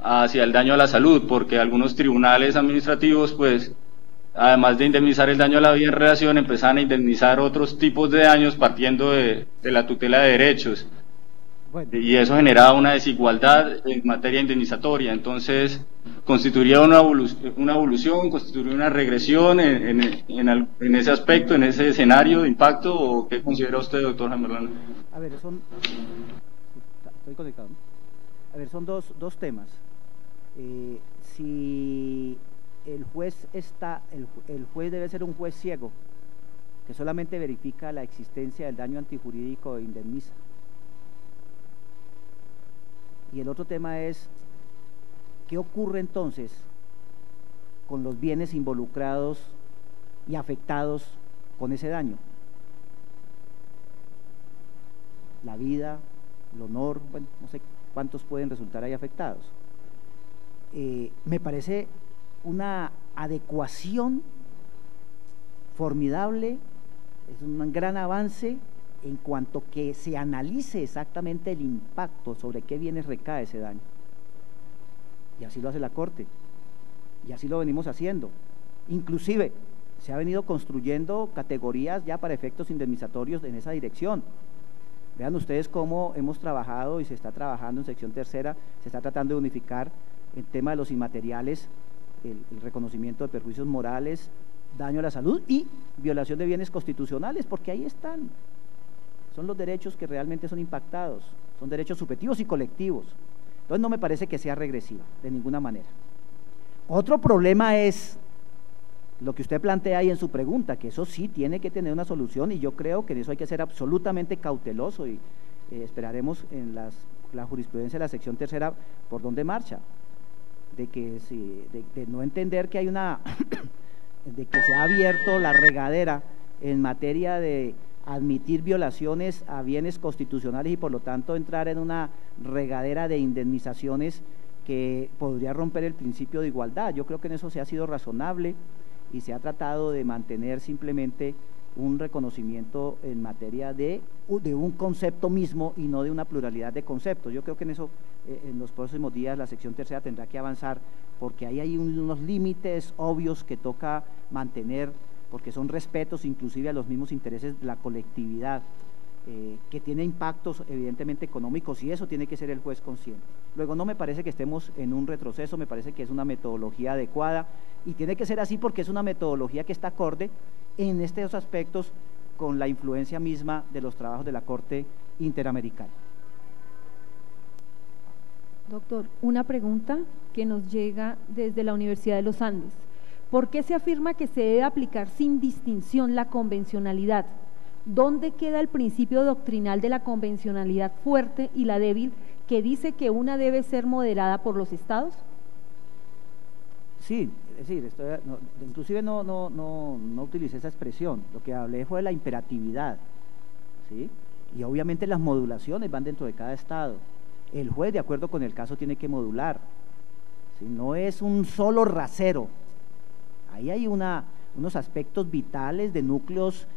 hacia el daño a la salud, porque algunos tribunales administrativos, pues, además de indemnizar el daño a la vida en relación, empezaban a indemnizar otros tipos de daños partiendo de la tutela de derechos. Bueno. Y eso generaba una desigualdad en materia indemnizatoria. Entonces, ¿constituiría una evolución, constituiría una regresión en ese aspecto, en ese escenario de impacto? ¿O qué considera usted, doctor Jaime Orlando? A ver, estoy conectado, ¿no? A ver, son dos temas. Si el juez debe ser un juez ciego, que solamente verifica la existencia del daño antijurídico e indemniza. Y el otro tema es, ¿qué ocurre entonces con los bienes involucrados y afectados con ese daño? La vida, el honor, bueno, no sé cuántos pueden resultar ahí afectados. Me parece una adecuación formidable, es un gran avance en cuanto que se analice exactamente el impacto sobre qué bienes recae ese daño. Y así lo hace la Corte, y así lo venimos haciendo. Inclusive se ha venido construyendo categorías ya para efectos indemnizatorios en esa dirección. Vean ustedes cómo hemos trabajado y se está trabajando en sección tercera, se está tratando de unificar el tema de los inmateriales, el reconocimiento de perjuicios morales, daño a la salud y violación de bienes constitucionales, porque ahí están. Son los derechos que realmente son impactados, son derechos subjetivos y colectivos. Entonces no me parece que sea regresiva, de ninguna manera. Otro problema es lo que usted plantea ahí en su pregunta, que eso sí tiene que tener una solución y yo creo que en eso hay que ser absolutamente cauteloso y esperaremos en la jurisprudencia de la sección tercera por dónde marcha, de no entender que hay de que se ha abierto la regadera en materia de admitir violaciones a bienes constitucionales y por lo tanto entrar en una regadera de indemnizaciones que podría romper el principio de igualdad. Yo creo que en eso se ha sido razonable y se ha tratado de mantener simplemente un reconocimiento en materia de un concepto mismo y no de una pluralidad de conceptos. Yo creo que en eso, en los próximos días, la sección tercera tendrá que avanzar, porque ahí hay unos límites obvios que toca mantener, porque son respetos inclusive a los mismos intereses de la colectividad, que tiene impactos evidentemente económicos, y eso tiene que ser el juez consciente. Luego, no me parece que estemos en un retroceso, me parece que es una metodología adecuada, y tiene que ser así porque es una metodología que está acorde en estos aspectos con la influencia misma de los trabajos de la Corte Interamericana. Doctor, una pregunta que nos llega desde la Universidad de los Andes. ¿Por qué se afirma que se debe aplicar sin distinción la convencionalidad? ¿Dónde queda el principio doctrinal de la convencionalidad fuerte y la débil, que dice que una debe ser moderada por los estados? Sí, es decir, inclusive no utilicé esa expresión, lo que hablé fue de la imperatividad, ¿sí? Y obviamente las modulaciones van dentro de cada estado. El juez, de acuerdo con el caso, tiene que modular, ¿sí? No es un solo rasero, ahí hay unos aspectos vitales de núcleos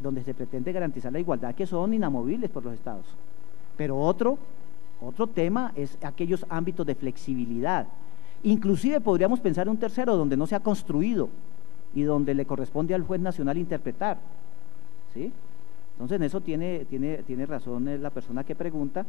donde se pretende garantizar la igualdad, que son inamovibles por los estados. Pero otro tema es aquellos ámbitos de flexibilidad. Inclusive podríamos pensar en un tercero donde no se ha construido y donde le corresponde al juez nacional interpretar, ¿sí? Entonces, en eso tiene razón la persona que pregunta,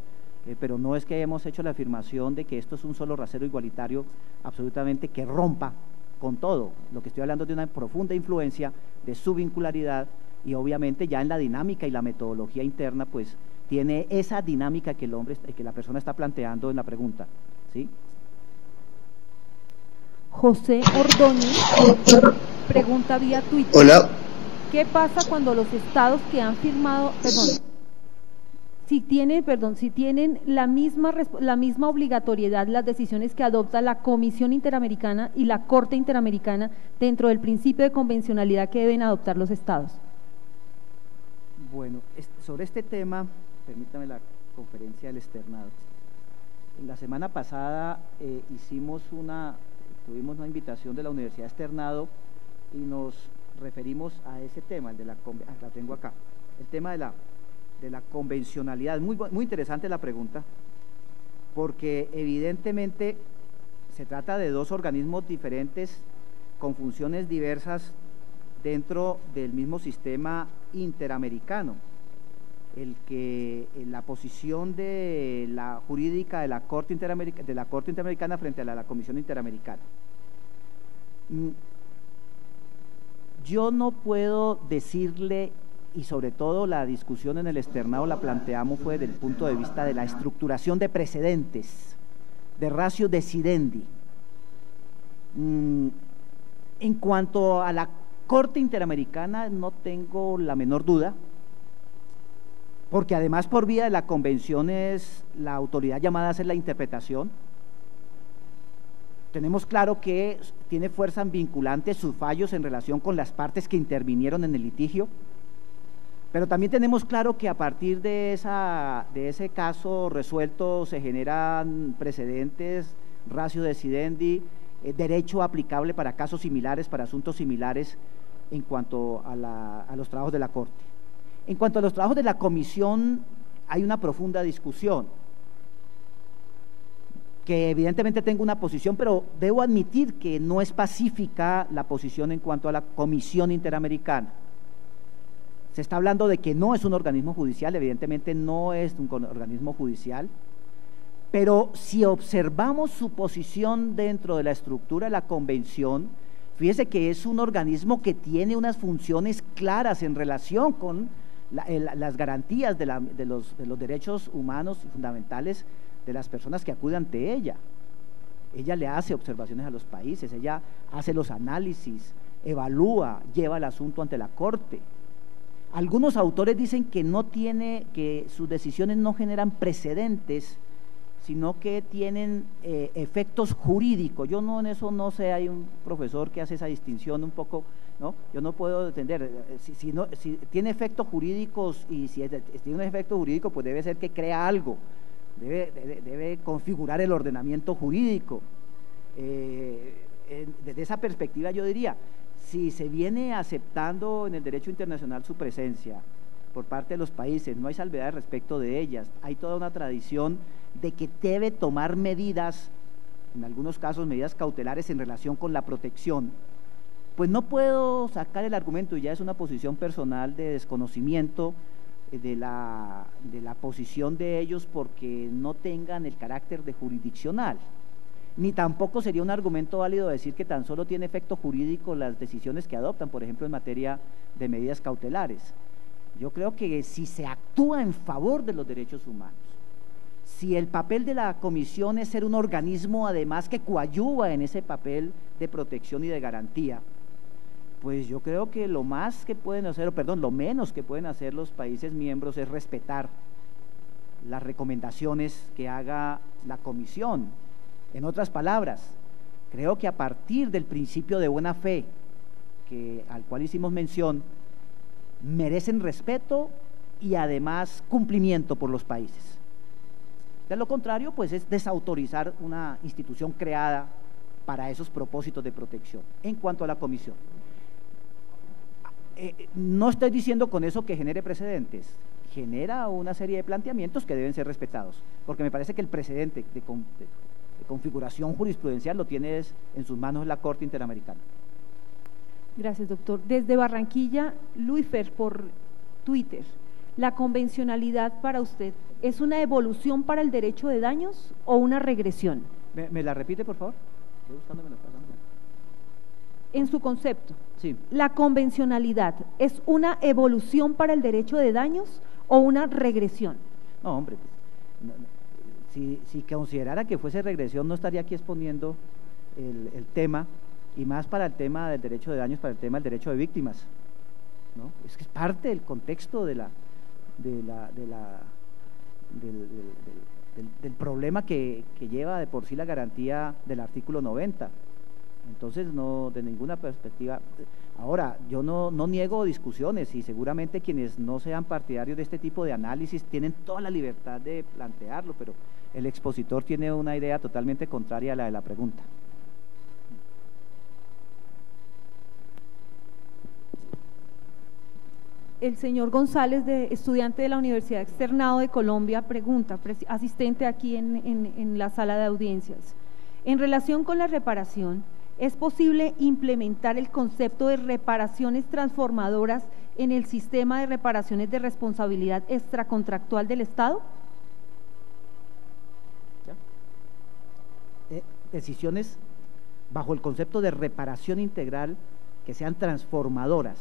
pero no es que hayamos hecho la afirmación de que esto es un solo rasero igualitario absolutamente que rompa con todo. Lo que estoy hablando es de una profunda influencia de su vincularidad, y obviamente ya en la dinámica y la metodología interna, pues tiene esa dinámica que la persona está planteando en la pregunta, ¿sí? José Ordóñez pregunta vía Twitter. Hola. ¿Qué pasa cuando los estados que han firmado, si tienen la misma obligatoriedad las decisiones que adopta la Comisión Interamericana y la Corte Interamericana dentro del principio de convencionalidad que deben adoptar los estados? Bueno, sobre este tema, permítame la conferencia del externado. La semana pasada tuvimos una invitación de la Universidad Externado y nos referimos a ese tema, la tengo acá, el tema de la convencionalidad. Muy interesante la pregunta, porque evidentemente se trata de dos organismos diferentes con funciones diversas dentro del mismo sistema interamericano. La posición de la jurídica de la Corte Interamericana frente a la Comisión Interamericana. Yo no puedo decirle, y sobre todo la discusión en el externado la planteamos fue desde el punto de vista de la estructuración de precedentes, de ratio decidendi. En cuanto a la Corte Interamericana, no tengo la menor duda, porque además por vía de la convención es la autoridad llamada a hacer la interpretación. Tenemos claro que tiene fuerza vinculante sus fallos en relación con las partes que intervinieron en el litigio, pero también tenemos claro que a partir de ese caso resuelto se generan precedentes, ratio decidendi, derecho aplicable para casos similares, para asuntos similares en cuanto a los trabajos de la Corte. En cuanto a los trabajos de la Comisión, hay una profunda discusión, que evidentemente tengo una posición, pero debo admitir que no es pacífica la posición en cuanto a la Comisión Interamericana. Se está hablando de que no es un organismo judicial, evidentemente no es un organismo judicial, pero si observamos su posición dentro de la estructura de la convención, fíjese que es un organismo que tiene unas funciones claras en relación con las garantías de los derechos humanos y fundamentales de las personas que acuden ante ella. Ella le hace observaciones a los países, ella hace los análisis, evalúa, lleva el asunto ante la Corte. Algunos autores dicen que sus decisiones no generan precedentes, sino que tienen efectos jurídicos. Yo en eso no sé, hay un profesor que hace esa distinción un poco, ¿no? Yo no puedo entender, si tiene efectos jurídicos, y si tiene un efecto jurídico, pues debe ser que crea algo, debe configurar el ordenamiento jurídico. Desde esa perspectiva yo diría, si se viene aceptando en el derecho internacional su presencia por parte de los países, no hay salvedades respecto de ellas, hay toda una tradición de que debe tomar medidas, en algunos casos medidas cautelares en relación con la protección, pues no puedo sacar el argumento, y ya es una posición personal de desconocimiento de la posición de ellos porque no tengan el carácter de jurisdiccional, ni tampoco sería un argumento válido decir que tan solo tiene efecto jurídico las decisiones que adoptan, por ejemplo en materia de medidas cautelares. Yo creo que si se actúa en favor de los derechos humanos, si el papel de la comisión es ser un organismo además que coadyuva en ese papel de protección y de garantía, pues yo creo que lo más que pueden hacer, lo menos que pueden hacer los países miembros es respetar las recomendaciones que haga la comisión. En otras palabras, creo que a partir del principio de buena fe al cual hicimos mención, merecen respeto y además cumplimiento por los países. De lo contrario, pues es desautorizar una institución creada para esos propósitos de protección. En cuanto a la comisión, no estoy diciendo con eso que genere precedentes, genera una serie de planteamientos que deben ser respetados, porque me parece que el precedente de configuración jurisprudencial lo tiene en sus manos la Corte Interamericana. Gracias, doctor. Desde Barranquilla, Luifer, por Twitter, ¿la convencionalidad para usted es una evolución para el derecho de daños o una regresión? ¿Me la repite, por favor? Estoy buscándome la palabra. En su concepto, sí. ¿La convencionalidad es una evolución para el derecho de daños o una regresión? No, hombre, si considerara que fuese regresión no estaría aquí exponiendo el tema, y más para el tema del derecho de daños, para el tema del derecho de víctimas, ¿no? Es que es parte del contexto del problema que lleva de por sí la garantía del artículo 90. Entonces, no, de ninguna perspectiva. Ahora, yo no niego discusiones, y seguramente quienes no sean partidarios de este tipo de análisis tienen toda la libertad de plantearlo, pero el expositor tiene una idea totalmente contraria a la de la pregunta. El señor González, estudiante de la Universidad Externado de Colombia, pregunta, asistente aquí en la sala de audiencias, en relación con la reparación, ¿es posible implementar el concepto de reparaciones transformadoras en el sistema de reparaciones de responsabilidad extracontractual del Estado? Decisiones bajo el concepto de reparación integral que sean transformadoras.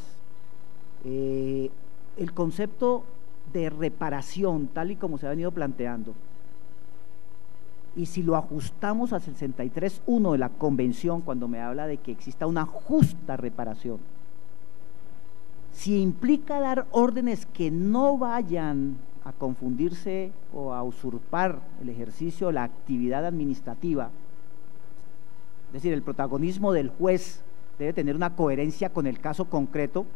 El concepto de reparación, tal y como se ha venido planteando, y si lo ajustamos al 63.1 de la Convención, cuando me habla de que exista una justa reparación, si implica dar órdenes que no vayan a confundirse o a usurpar el ejercicio de la actividad administrativa, es decir, el protagonismo del juez debe tener una coherencia con el caso concreto,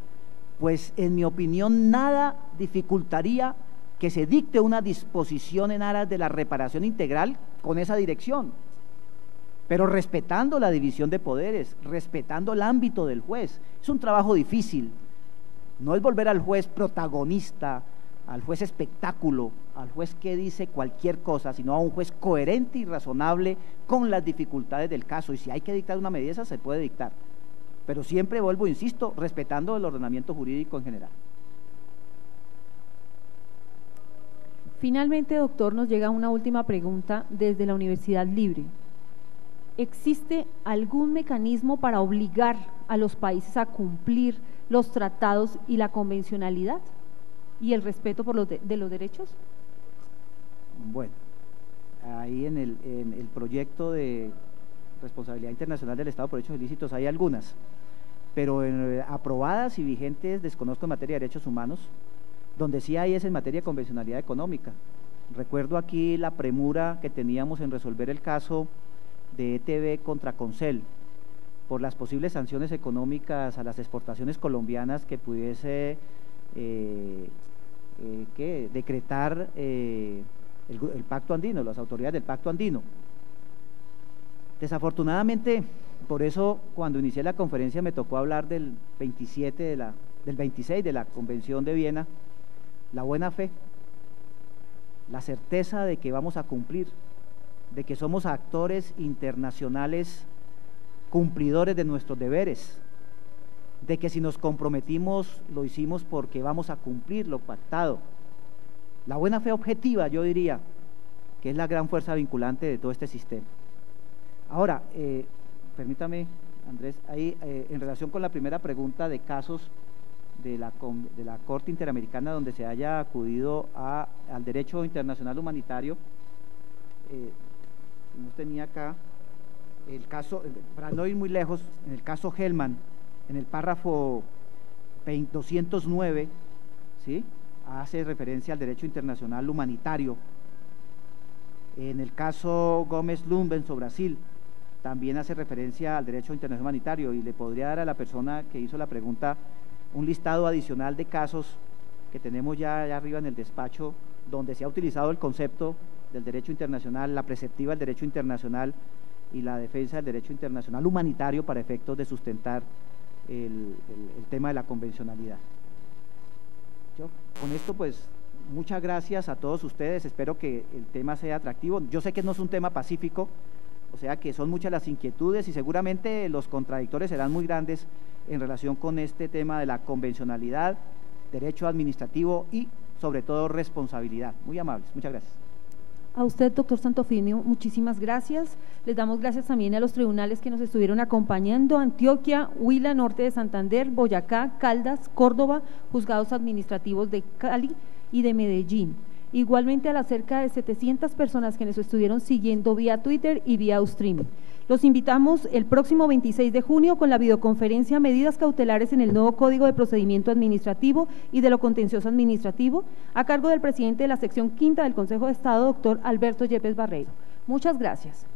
pues en mi opinión nada dificultaría que se dicte una disposición en aras de la reparación integral con esa dirección, pero respetando la división de poderes, respetando el ámbito del juez. Es un trabajo difícil, no es volver al juez protagonista, al juez espectáculo, al juez que dice cualquier cosa, sino a un juez coherente y razonable con las dificultades del caso, y si hay que dictar una medida, esa se puede dictar, pero siempre, vuelvo, insisto, respetando el ordenamiento jurídico en general. Finalmente, doctor, nos llega una última pregunta desde la Universidad Libre. ¿Existe algún mecanismo para obligar a los países a cumplir los tratados y la convencionalidad y el respeto por de los derechos? Bueno, ahí en el proyecto de responsabilidad internacional del Estado por hechos ilícitos hay algunas, pero aprobadas y vigentes desconozco en materia de derechos humanos. Donde sí hay es en materia de convencionalidad económica. Recuerdo aquí la premura que teníamos en resolver el caso de ETB contra Concel por las posibles sanciones económicas a las exportaciones colombianas que pudiese decretar el Pacto Andino, las autoridades del Pacto Andino. Desafortunadamente, por eso cuando inicié la conferencia me tocó hablar del 26 de la Convención de Viena, la buena fe, la certeza de que vamos a cumplir, de que somos actores internacionales cumplidores de nuestros deberes, de que si nos comprometimos lo hicimos porque vamos a cumplir lo pactado. La buena fe objetiva, yo diría, que es la gran fuerza vinculante de todo este sistema. Ahora, permítame, Andrés, ahí en relación con la primera pregunta de casos de la Corte Interamericana donde se haya acudido al derecho internacional humanitario, no tenía acá el caso, para no ir muy lejos, en el caso Hellman, en el párrafo 209, ¿sí?, hace referencia al derecho internacional humanitario. En el caso Gómez-Lumbenso, Brasil, también hace referencia al derecho internacional humanitario, y le podría dar a la persona que hizo la pregunta un listado adicional de casos que tenemos ya allá arriba en el despacho, donde se ha utilizado el concepto del derecho internacional, la preceptiva del derecho internacional y la defensa del derecho internacional humanitario para efectos de sustentar el tema de la convencionalidad. Con esto, pues, muchas gracias a todos ustedes, espero que el tema sea atractivo. Yo sé que no es un tema pacífico, o sea que son muchas las inquietudes y seguramente los contradictores serán muy grandes en relación con este tema de la convencionalidad, derecho administrativo y sobre todo responsabilidad. Muy amables, muchas gracias. A usted, doctor Santofimio, muchísimas gracias. Les damos gracias también a los tribunales que nos estuvieron acompañando: Antioquia, Huila, Norte de Santander, Boyacá, Caldas, Córdoba, juzgados administrativos de Cali y de Medellín. Igualmente a las cerca de 700 personas que nos estuvieron siguiendo vía Twitter y vía Ustream. Los invitamos el próximo 26 de junio con la videoconferencia Medidas cautelares en el nuevo Código de Procedimiento Administrativo y de lo Contencioso Administrativo, a cargo del presidente de la sección quinta del Consejo de Estado, doctor Alberto Yepes Barreiro. Muchas gracias.